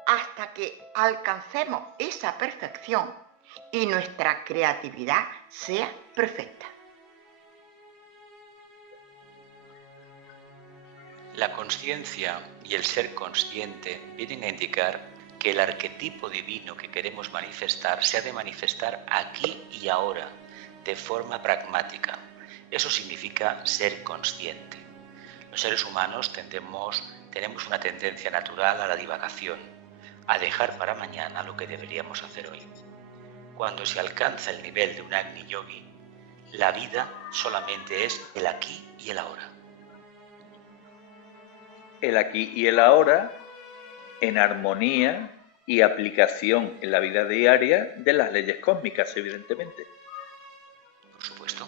hasta que alcancemos esa perfección y nuestra creatividad sea perfecta. La conciencia y el ser consciente vienen a indicar que el arquetipo divino que queremos manifestar se ha de manifestar aquí y ahora, de forma pragmática. Eso significa ser consciente. Los seres humanos tenemos una tendencia natural a la divagación, a dejar para mañana lo que deberíamos hacer hoy. Cuando se alcanza el nivel de un Agni Yogi, la vida solamente es el aquí y el ahora. El aquí y el ahora en armonía y aplicación en la vida diaria de las leyes cósmicas, evidentemente. Por supuesto.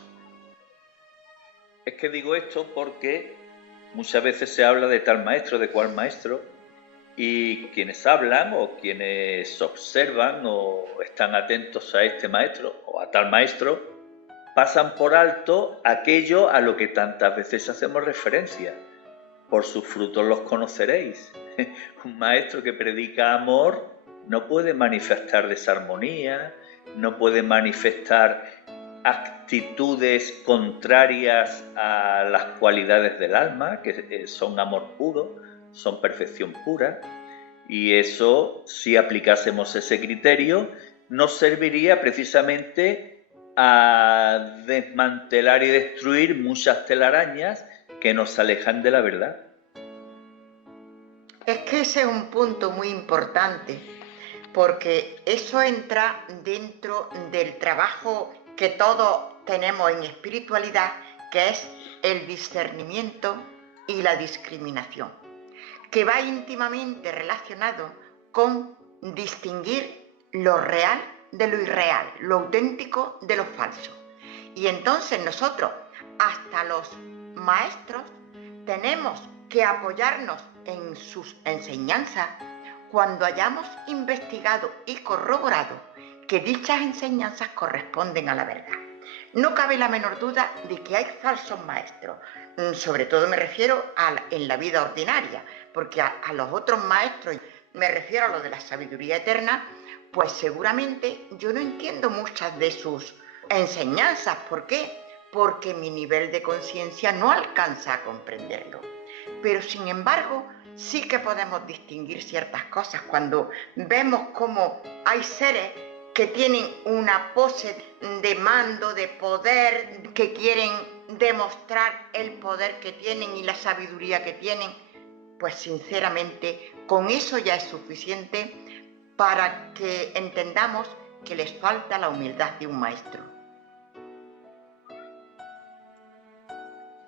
Es que digo esto porque muchas veces se habla de tal maestro, de cual maestro, y quienes hablan o quienes observan o están atentos a este maestro o a tal maestro, pasan por alto aquello a lo que tantas veces hacemos referencia. Por sus frutos los conoceréis. Un maestro que predica amor no puede manifestar desarmonía, no puede manifestar actitudes contrarias a las cualidades del alma, que son amor puro, son perfección pura, y eso, si aplicásemos ese criterio, nos serviría precisamente a desmantelar y destruir muchas telarañas que nos alejan de la verdad. Es que ese es un punto muy importante, porque eso entra dentro del trabajo que todos tenemos en espiritualidad, que es el discernimiento y la discriminación, que va íntimamente relacionado con distinguir lo real de lo irreal, lo auténtico de lo falso. Y entonces nosotros, hasta los maestros, tenemos que apoyarnos en sus enseñanzas cuando hayamos investigado y corroborado que dichas enseñanzas corresponden a la verdad. No cabe la menor duda de que hay falsos maestros, sobre todo me refiero en la vida ordinaria, porque a los otros maestros, me refiero a los de la sabiduría eterna, pues seguramente yo no entiendo muchas de sus enseñanzas. ¿Por qué? Porque mi nivel de conciencia no alcanza a comprenderlo. Pero sin embargo, sí que podemos distinguir ciertas cosas cuando vemos cómo hay seres que tienen una pose de mando, de poder, que quieren demostrar el poder que tienen y la sabiduría que tienen. Pues sinceramente, con eso ya es suficiente para que entendamos que les falta la humildad de un maestro.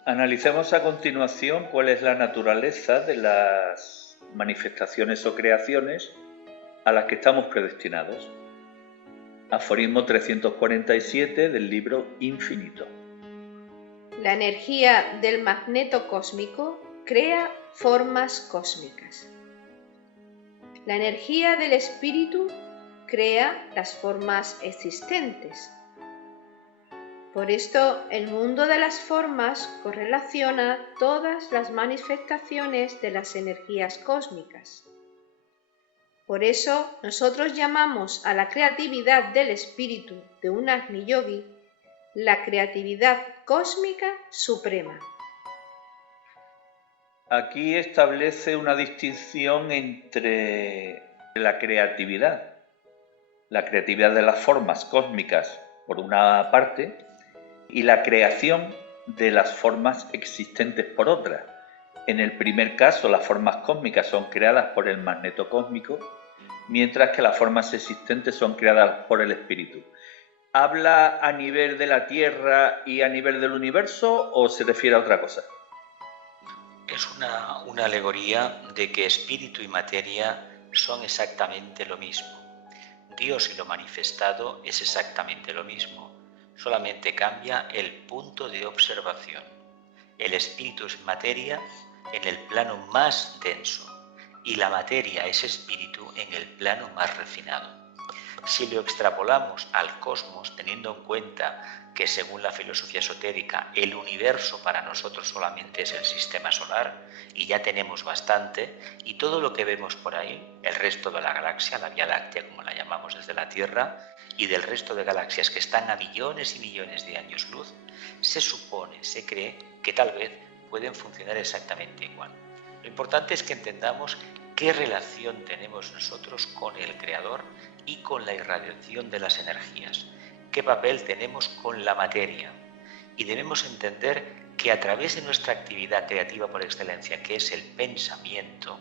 Analicemos a continuación cuál es la naturaleza de las manifestaciones o creaciones a las que estamos predestinados. Aforismo 347 del libro Infinito. La energía del magneto cósmico crea formas cósmicas. La energía del espíritu crea las formas existentes. Por esto, el mundo de las formas correlaciona todas las manifestaciones de las energías cósmicas. Por eso nosotros llamamos a la creatividad del espíritu de un Agni Yogi la creatividad cósmica suprema. Aquí establece una distinción entre la creatividad de las formas cósmicas por una parte y la creación de las formas existentes por otra. En el primer caso, las formas cósmicas son creadas por el magneto cósmico, mientras que las formas existentes son creadas por el espíritu. ¿Habla a nivel de la Tierra y a nivel del universo o se refiere a otra cosa? Es una alegoría de que espíritu y materia son exactamente lo mismo. Dios y lo manifestado es exactamente lo mismo, solamente cambia el punto de observación. El espíritu es materia en el plano más denso y la materia es espíritu en el plano más refinado. Si lo extrapolamos al cosmos, teniendo en cuenta que según la filosofía esotérica el universo para nosotros solamente es el sistema solar y ya tenemos bastante, y todo lo que vemos por ahí, el resto de la galaxia, la Vía Láctea como la llamamos desde la Tierra, y del resto de galaxias que están a millones y millones de años luz, se supone, se cree que tal vez pueden funcionar exactamente igual. Lo importante es que entendamos qué relación tenemos nosotros con el Creador y con la irradiación de las energías, qué papel tenemos con la materia, y debemos entender que a través de nuestra actividad creativa por excelencia, que es el pensamiento,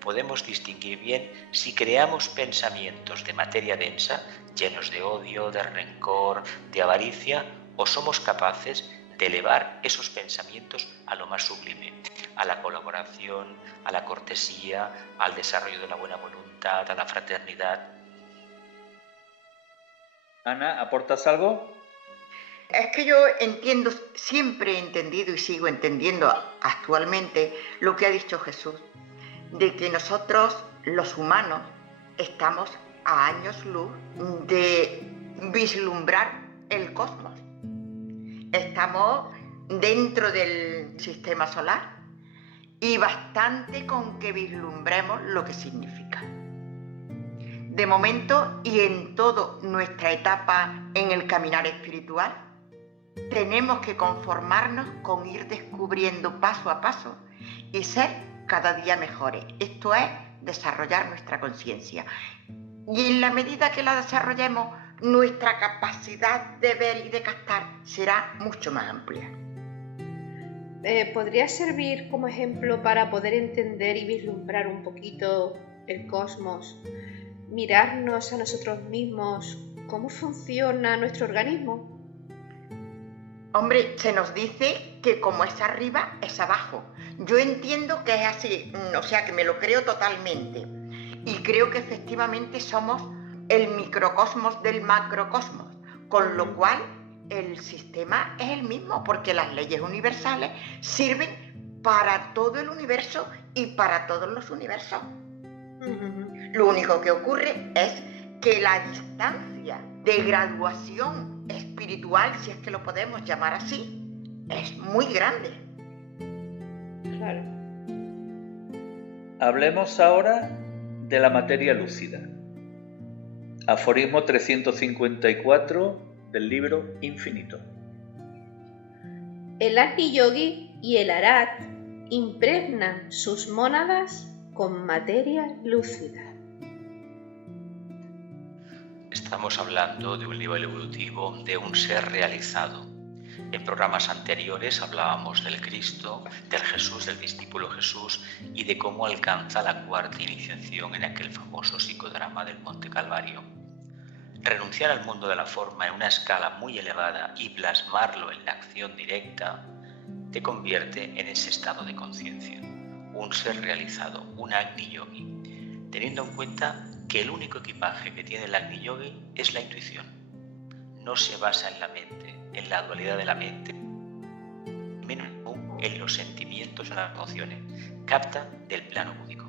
podemos distinguir bien si creamos pensamientos de materia densa, llenos de odio, de rencor, de avaricia, o somos capaces de elevar esos pensamientos a lo más sublime, a la colaboración, a la cortesía, al desarrollo de la buena voluntad, a la fraternidad. Ana, ¿aportas algo? Es que yo entiendo, siempre he entendido y sigo entendiendo actualmente lo que ha dicho Jesús, de que nosotros, los humanos, estamos a años luz de vislumbrar el cosmos. Estamos dentro del sistema solar y bastante con que vislumbremos lo que significa. De momento y en toda nuestra etapa en el caminar espiritual, tenemos que conformarnos con ir descubriendo paso a paso y ser cada día mejores. Esto es desarrollar nuestra conciencia. Y en la medida que la desarrollemos, nuestra capacidad de ver y de captar será mucho más amplia. ¿Podría servir como ejemplo para poder entender y vislumbrar un poquito el cosmos? Mirarnos a nosotros mismos, cómo funciona nuestro organismo. Hombre, se nos dice que como es arriba, es abajo. Yo entiendo que es así, o sea que me lo creo totalmente. Y creo que efectivamente somos el microcosmos del macrocosmos, con lo cual el sistema es el mismo, porque las leyes universales sirven para todo el universo y para todos los universos. Lo único que ocurre es que la distancia de graduación espiritual, si es que lo podemos llamar así, es muy grande. Claro. Hablemos ahora de la materia lúcida. Aforismo 354 del libro Infinito. El Agni Yogi y el Arat impregnan sus mónadas con materia lúcida. Estamos hablando de un nivel evolutivo de un ser realizado. En programas anteriores hablábamos del Cristo, del Jesús, del discípulo Jesús y de cómo alcanza la cuarta iniciación en aquel famoso psicodrama del Monte Calvario. Renunciar al mundo de la forma en una escala muy elevada y plasmarlo en la acción directa te convierte en ese estado de conciencia, un ser realizado, un Agni Yogi, teniendo en cuenta que el único equipaje que tiene el Agni Yogi es la intuición. No se basa en la mente, en la dualidad de la mente, menos en los sentimientos o las emociones. Capta del plano búdico.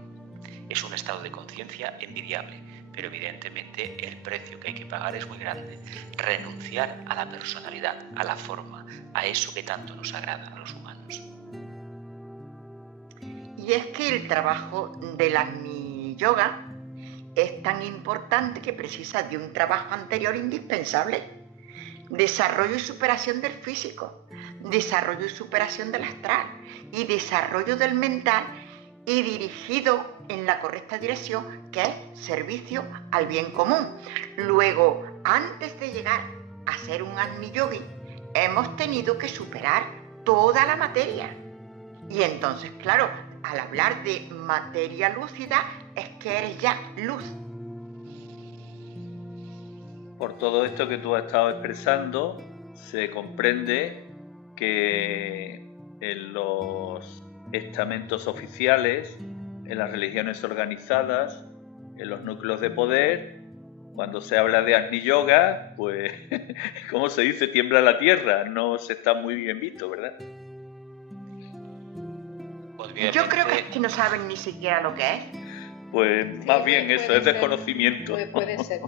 Es un estado de conciencia envidiable, pero evidentemente el precio que hay que pagar es muy grande. Renunciar a la personalidad, a la forma, a eso que tanto nos agrada a los humanos. Y es que el trabajo del Agni Yoga es tan importante que precisa de un trabajo anterior indispensable. Desarrollo y superación del físico, desarrollo y superación del astral y desarrollo del mental, y dirigido en la correcta dirección, que es servicio al bien común. Luego, antes de llegar a ser un Agni Yogi, hemos tenido que superar toda la materia. Y entonces, claro, al hablar de materia lúcida, es que eres ya luz. Por todo esto que tú has estado expresando, se comprende que en los estamentos oficiales, en las religiones organizadas, en los núcleos de poder, cuando se habla de Agni Yoga, pues, como se dice, tiembla la tierra, no se está muy bien visto, ¿verdad? Obviamente, yo creo que es que no saben ni siquiera lo que es. Pues Sí, más bien eso, puede es ser. desconocimiento. Puede ser.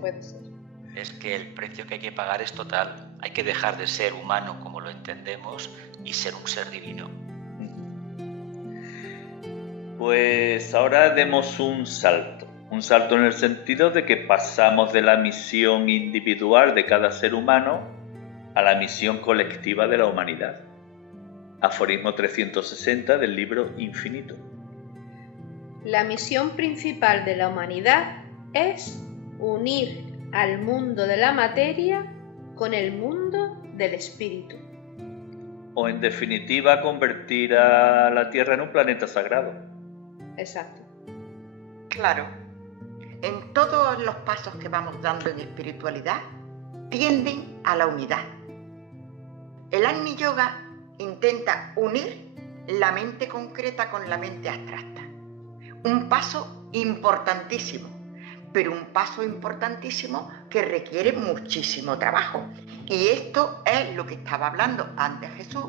es que el precio que hay que pagar es total. Hay que dejar de ser humano como lo entendemos y ser un ser divino. Pues ahora demos un salto en el sentido de que pasamos de la misión individual de cada ser humano a la misión colectiva de la humanidad. Aforismo 360 del libro Infinito. La misión principal de la humanidad es unir al mundo de la materia con el mundo del espíritu. O en definitiva, convertir a la Tierra en un planeta sagrado. Exacto. Claro, en todos los pasos que vamos dando en espiritualidad tienden a la unidad. El Agni Yoga intenta unir la mente concreta con la mente abstracta. Un paso importantísimo, pero un paso importantísimo que requiere muchísimo trabajo. Y esto es lo que estaba hablando antes Jesús,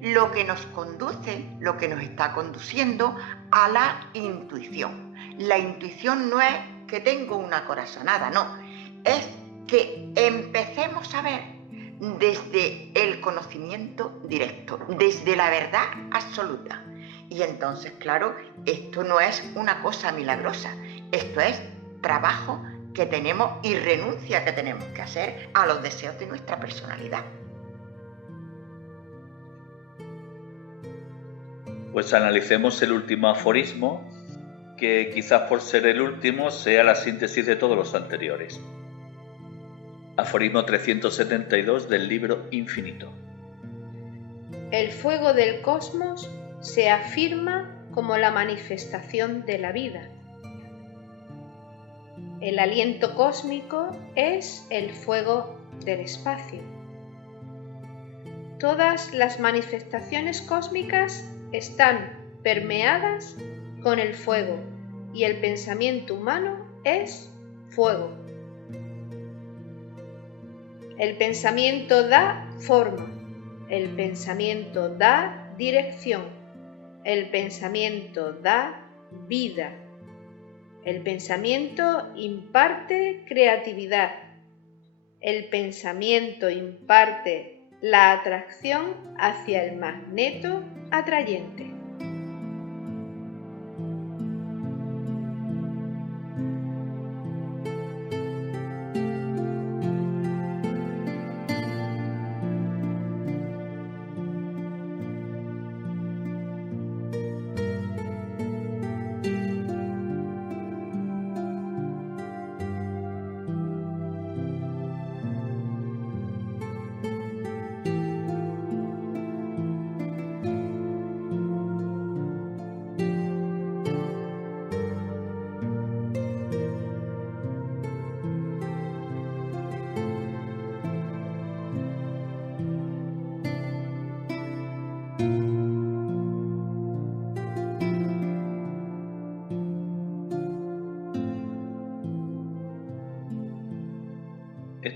lo que nos conduce, lo que nos está conduciendo a la intuición. La intuición no es que tengo una corazonada, no, es que empecemos a ver desde el conocimiento directo, desde la verdad absoluta. Y entonces, claro, esto no es una cosa milagrosa, esto es trabajo que tenemos y renuncia que tenemos que hacer a los deseos de nuestra personalidad. Pues analicemos el último aforismo, que quizás por ser el último sea la síntesis de todos los anteriores. Aforismo 372 del libro Infinito. El fuego del cosmos se afirma como la manifestación de la vida. El aliento cósmico es el fuego del espacio. Todas las manifestaciones cósmicas están permeadas con el fuego y el pensamiento humano es fuego. El pensamiento da forma, el pensamiento da dirección, el pensamiento da vida, el pensamiento imparte creatividad, el pensamiento imparte la atracción hacia el magneto atrayente.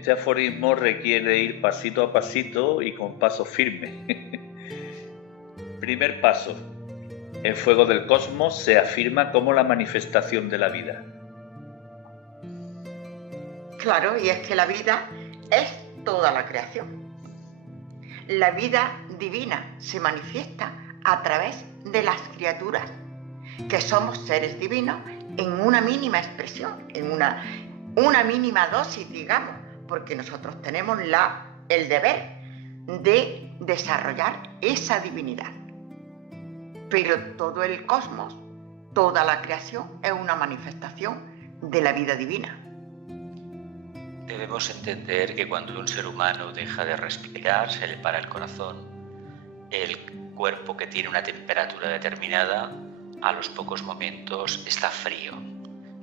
Este aforismo requiere ir pasito a pasito y con paso firme. Primer paso. El fuego del cosmos se afirma como la manifestación de la vida. Claro, y es que la vida es toda la creación. La vida divina se manifiesta a través de las criaturas, que somos seres divinos en una mínima expresión, en una mínima dosis, digamos, porque nosotros tenemos el deber de desarrollar esa divinidad. Pero todo el cosmos, toda la creación es una manifestación de la vida divina. Debemos entender que cuando un ser humano deja de respirar, se le para el corazón, el cuerpo que tiene una temperatura determinada, a los pocos momentos está frío.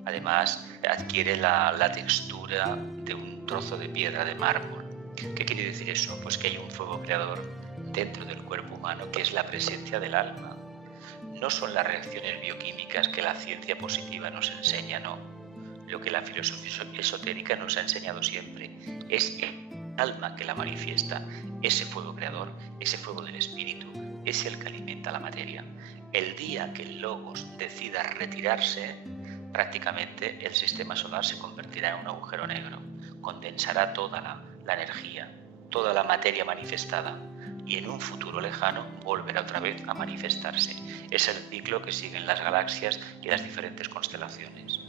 Además, adquiere la textura de un trozo de piedra de mármol. ¿Qué quiere decir eso? Pues que hay un fuego creador dentro del cuerpo humano que es la presencia del alma. No son las reacciones bioquímicas que la ciencia positiva nos enseña, no. Lo que la filosofía esotérica nos ha enseñado siempre es el alma que la manifiesta, ese fuego creador, ese fuego del espíritu, es el que alimenta la materia. El día que el logos decida retirarse, prácticamente el sistema solar se convertirá en un agujero negro, condensará toda la energía, toda la materia manifestada y en un futuro lejano volverá otra vez a manifestarse. Es el ciclo que siguen las galaxias y las diferentes constelaciones.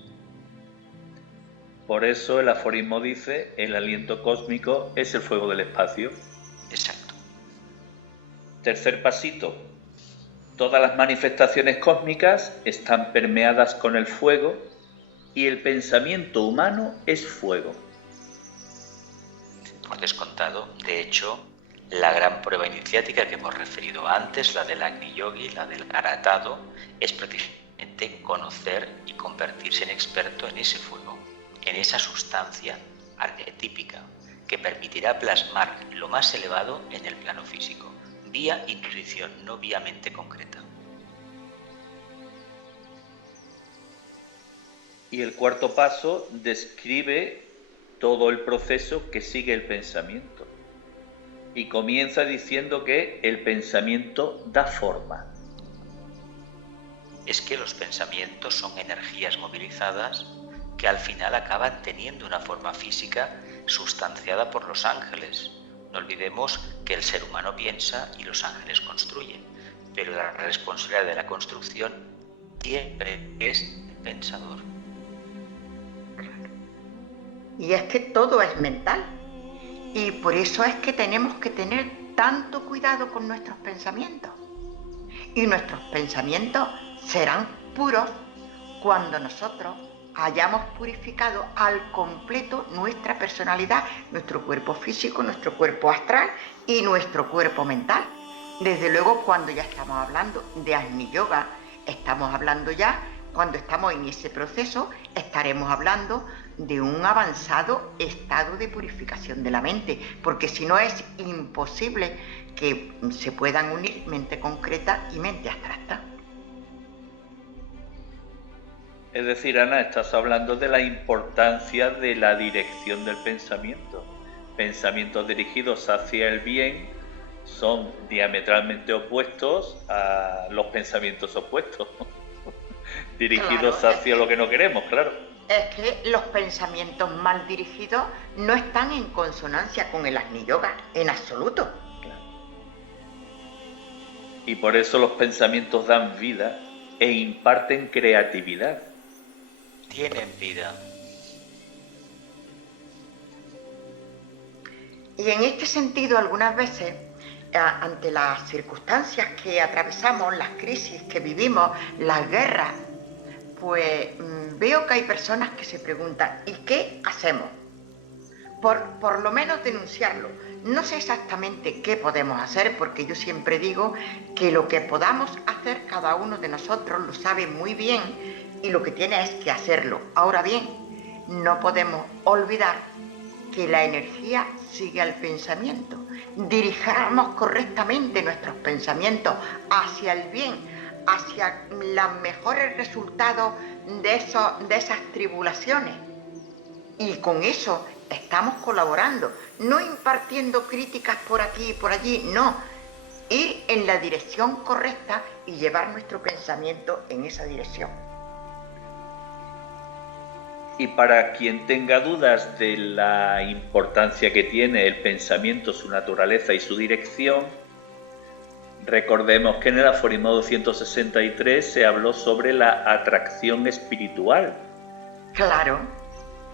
Por eso el aforismo dice: el aliento cósmico es el fuego del espacio. Exacto. Tercer pasito. Todas las manifestaciones cósmicas están permeadas con el fuego y el pensamiento humano es fuego. Por descontado, de hecho, la gran prueba iniciática que hemos referido antes, la del Agni Yogi, la del Aratado, es precisamente conocer y convertirse en experto en ese fuego, en esa sustancia arquetípica que permitirá plasmar lo más elevado en el plano físico, vía intuición, no vía mente concreta. Y el cuarto paso describe todo el proceso que sigue el pensamiento. Y comienza diciendo que el pensamiento da forma. Es que los pensamientos son energías movilizadas que al final acaban teniendo una forma física sustanciada por los ángeles. No olvidemos que el ser humano piensa y los ángeles construyen, pero la responsabilidad de la construcción siempre es el pensador. Y es que todo es mental. Y por eso es que tenemos que tener tanto cuidado con nuestros pensamientos. Y nuestros pensamientos serán puros cuando nosotros hayamos purificado al completo nuestra personalidad, nuestro cuerpo físico, nuestro cuerpo astral y nuestro cuerpo mental. Desde luego, cuando ya estamos hablando de Agni Yoga, estamos hablando ya, cuando estamos en ese proceso, estaremos hablando de un avanzado estado de purificación de la mente, porque si no es imposible que se puedan unir mente concreta y mente abstracta. Es decir, Ana, estás hablando de la importancia de la dirección del pensamiento. Pensamientos dirigidos hacia el bien son diametralmente opuestos a los pensamientos opuestos, dirigidos Claro, hacia lo que no queremos, claro. Es que los pensamientos mal dirigidos no están en consonancia con el Agni Yoga, en absoluto. Y por eso los pensamientos dan vida e imparten creatividad. Tienen vida. Y en este sentido, algunas veces, ante las circunstancias que atravesamos, las crisis que vivimos, las guerras, pues veo que hay personas que se preguntan: ¿y qué hacemos? Por lo menos denunciarlo. No sé exactamente qué podemos hacer, porque yo siempre digo que lo que podamos hacer cada uno de nosotros lo sabe muy bien y lo que tiene es que hacerlo. Ahora bien, no podemos olvidar que la energía sigue al pensamiento. Dirijamos correctamente nuestros pensamientos hacia el bien, hacia los mejores resultados de esas tribulaciones. Y con eso estamos colaborando, no impartiendo críticas por aquí y por allí, no. Ir en la dirección correcta y llevar nuestro pensamiento en esa dirección. Y para quien tenga dudas de la importancia que tiene el pensamiento, su naturaleza y su dirección, Recordemos que en el aforismo 263 se habló sobre la atracción espiritual. Claro.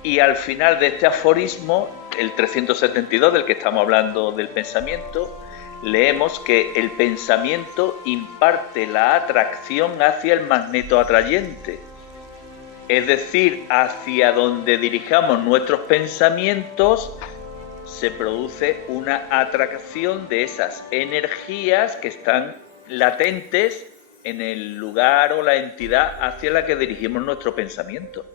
Y al final de este aforismo, el 372 del que estamos hablando del pensamiento, leemos que el pensamiento imparte la atracción hacia el magneto atrayente. Es decir, hacia donde dirijamos nuestros pensamientos, se produce una atracción de esas energías que están latentes en el lugar o la entidad hacia la que dirigimos nuestro pensamiento.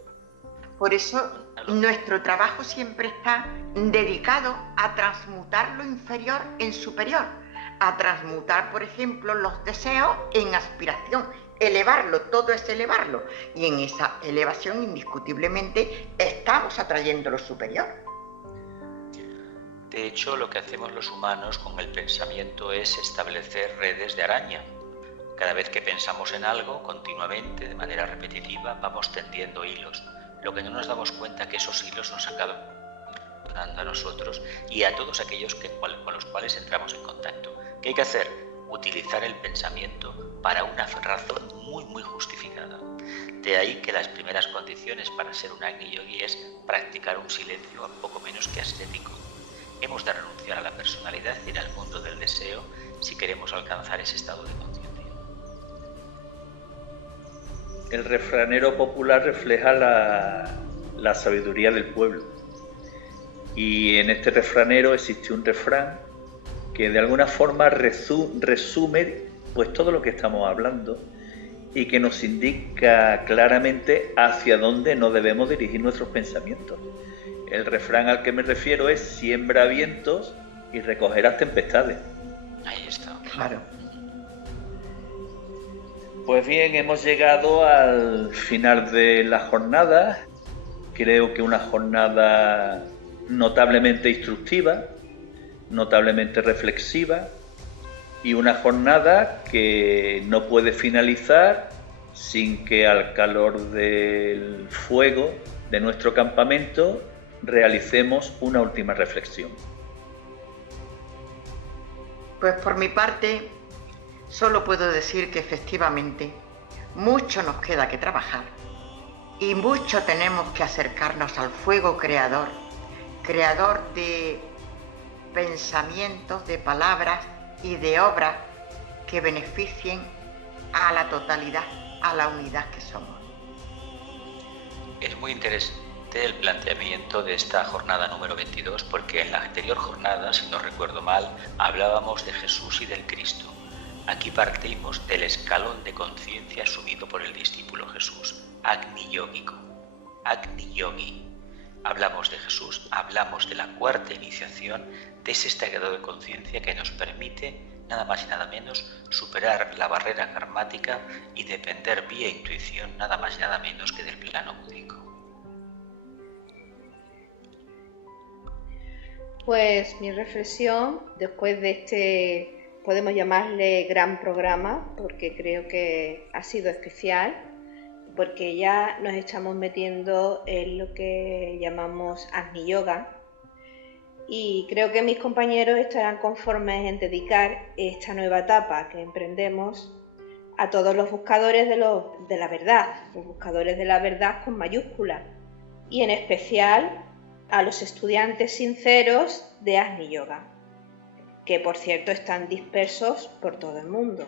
Por eso nuestro trabajo siempre está dedicado a transmutar lo inferior en superior, a transmutar, por ejemplo, los deseos en aspiración, elevarlo, todo es elevarlo, y en esa elevación indiscutiblemente estamos atrayendo lo superior. De hecho, lo que hacemos los humanos con el pensamiento es establecer redes de araña. Cada vez que pensamos en algo, continuamente, de manera repetitiva, vamos tendiendo hilos. Lo que no nos damos cuenta que esos hilos nos acaban dando a nosotros y a todos aquellos con los cuales entramos en contacto. ¿Qué hay que hacer? Utilizar el pensamiento para una razón muy justificada. De ahí que las primeras condiciones para ser un Agni Yogi es practicar un silencio poco menos que ascético. Hemos de renunciar a la personalidad y ir al mundo del deseo si queremos alcanzar ese estado de conciencia. El refranero popular refleja la sabiduría del pueblo. Y en este refranero existe un refrán que de alguna forma resume pues todo lo que estamos hablando y que nos indica claramente hacia dónde no debemos dirigir nuestros pensamientos. El refrán al que me refiero es: siembra vientos y recogerás tempestades. Ahí está. Claro. Pues bien, hemos llegado al final de la jornada. Creo que una jornada notablemente instructiva, notablemente reflexiva y una jornada que no puede finalizar sin que al calor del fuego de nuestro campamento realicemos una última reflexión. Pues por mi parte, solo puedo decir que efectivamente mucho nos queda que trabajar y mucho tenemos que acercarnos al fuego creador, creador de pensamientos, de palabras y de obras que beneficien a la totalidad, a la unidad que somos. Es muy interesante el planteamiento de esta jornada número 22 porque en la anterior jornada, si no recuerdo mal, hablábamos de Jesús y del Cristo. Aquí partimos del escalón de conciencia asumido por el discípulo Jesús, Agni Yógico. Agni Yogi. Hablamos de Jesús, hablamos de la cuarta iniciación, de ese estado de conciencia que nos permite, nada más y nada menos, superar la barrera karmática y depender vía intuición nada más y nada menos que del plano búdico. Pues mi reflexión, después de este, podemos llamarle gran programa, porque creo que ha sido especial, porque ya nos estamos metiendo en lo que llamamos Agni Yoga, y creo que mis compañeros estarán conformes en dedicar esta nueva etapa que emprendemos a todos los buscadores de la verdad, los buscadores de la verdad con mayúsculas, y en especial a los estudiantes sinceros de Agni Yoga, que por cierto están dispersos por todo el mundo,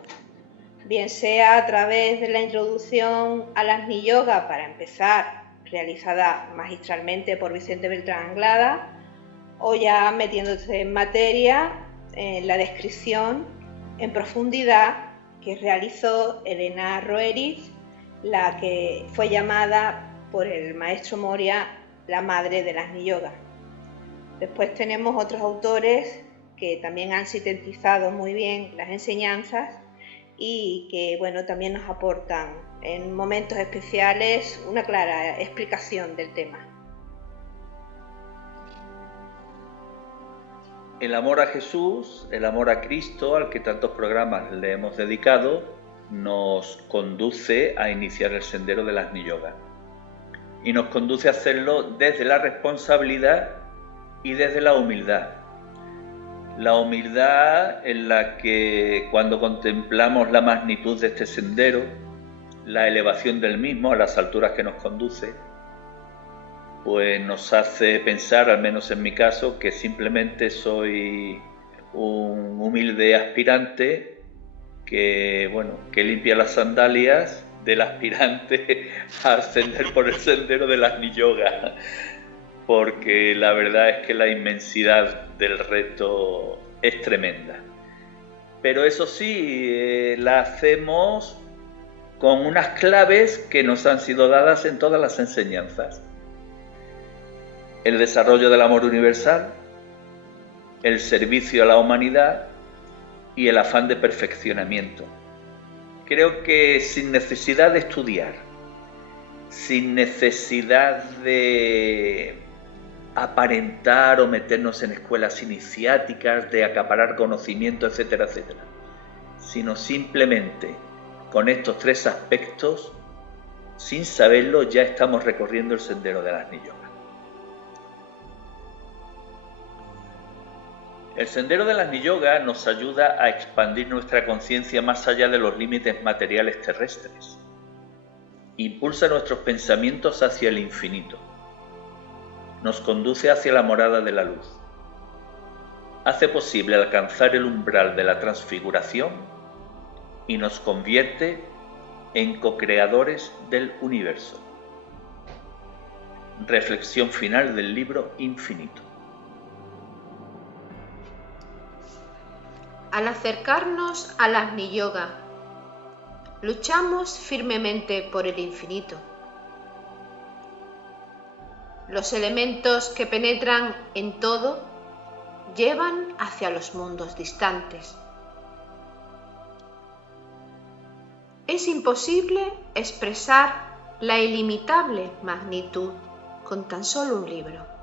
bien sea a través de la introducción al Agni Yoga para empezar, realizada magistralmente por Vicente Beltrán Anglada, o ya metiéndose en materia en la descripción en profundidad que realizó Elena Roeris, la que fue llamada por el maestro Moria la madre del Agni Yoga. Después tenemos otros autores que también han sintetizado muy bien las enseñanzas y que bueno, también nos aportan en momentos especiales una clara explicación del tema. El amor a Jesús, el amor a Cristo, al que tantos programas le hemos dedicado, nos conduce a iniciar el sendero del Agni Yoga. Y nos conduce a hacerlo desde la responsabilidad y desde la humildad. La humildad en la que cuando contemplamos la magnitud de este sendero, la elevación del mismo a las alturas que nos conduce, pues nos hace pensar, al menos en mi caso, que simplemente soy un humilde aspirante que limpia las sandalias del aspirante a ascender por el sendero del Agni Yoga, porque la verdad es que la inmensidad del reto es tremenda. Pero eso sí, la hacemos con unas claves que nos han sido dadas en todas las enseñanzas. El desarrollo del amor universal, el servicio a la humanidad y el afán de perfeccionamiento. Creo que sin necesidad de estudiar, sin necesidad de aparentar o meternos en escuelas iniciáticas, de acaparar conocimiento, etcétera, etcétera, sino simplemente con estos tres aspectos, sin saberlo, ya estamos recorriendo el sendero del Agni Yoga. El sendero del Agni Yoga nos ayuda a expandir nuestra conciencia más allá de los límites materiales terrestres. Impulsa nuestros pensamientos hacia el infinito. Nos conduce hacia la morada de la luz. Hace posible alcanzar el umbral de la transfiguración y nos convierte en co-creadores del universo. Reflexión final del libro Infinito. Al acercarnos al Agni Yoga, luchamos firmemente por el infinito. Los elementos que penetran en todo llevan hacia los mundos distantes. Es imposible expresar la ilimitable magnitud con tan solo un libro.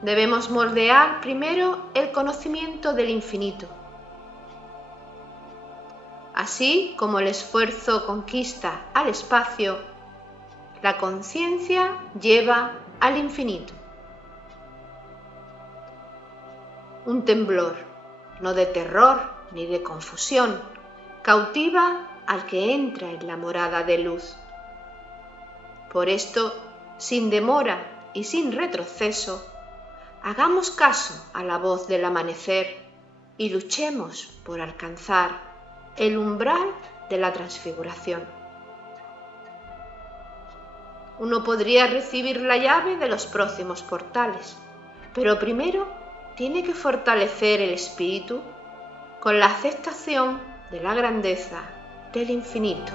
Debemos moldear primero el conocimiento del infinito. Así como el esfuerzo conquista al espacio, la conciencia lleva al infinito. Un temblor, no de terror ni de confusión, cautiva al que entra en la morada de luz. Por esto, sin demora y sin retroceso, hagamos caso a la voz del amanecer y luchemos por alcanzar el umbral de la transfiguración. Uno podría recibir la llave de los próximos portales, pero primero tiene que fortalecer el espíritu con la aceptación de la grandeza del infinito.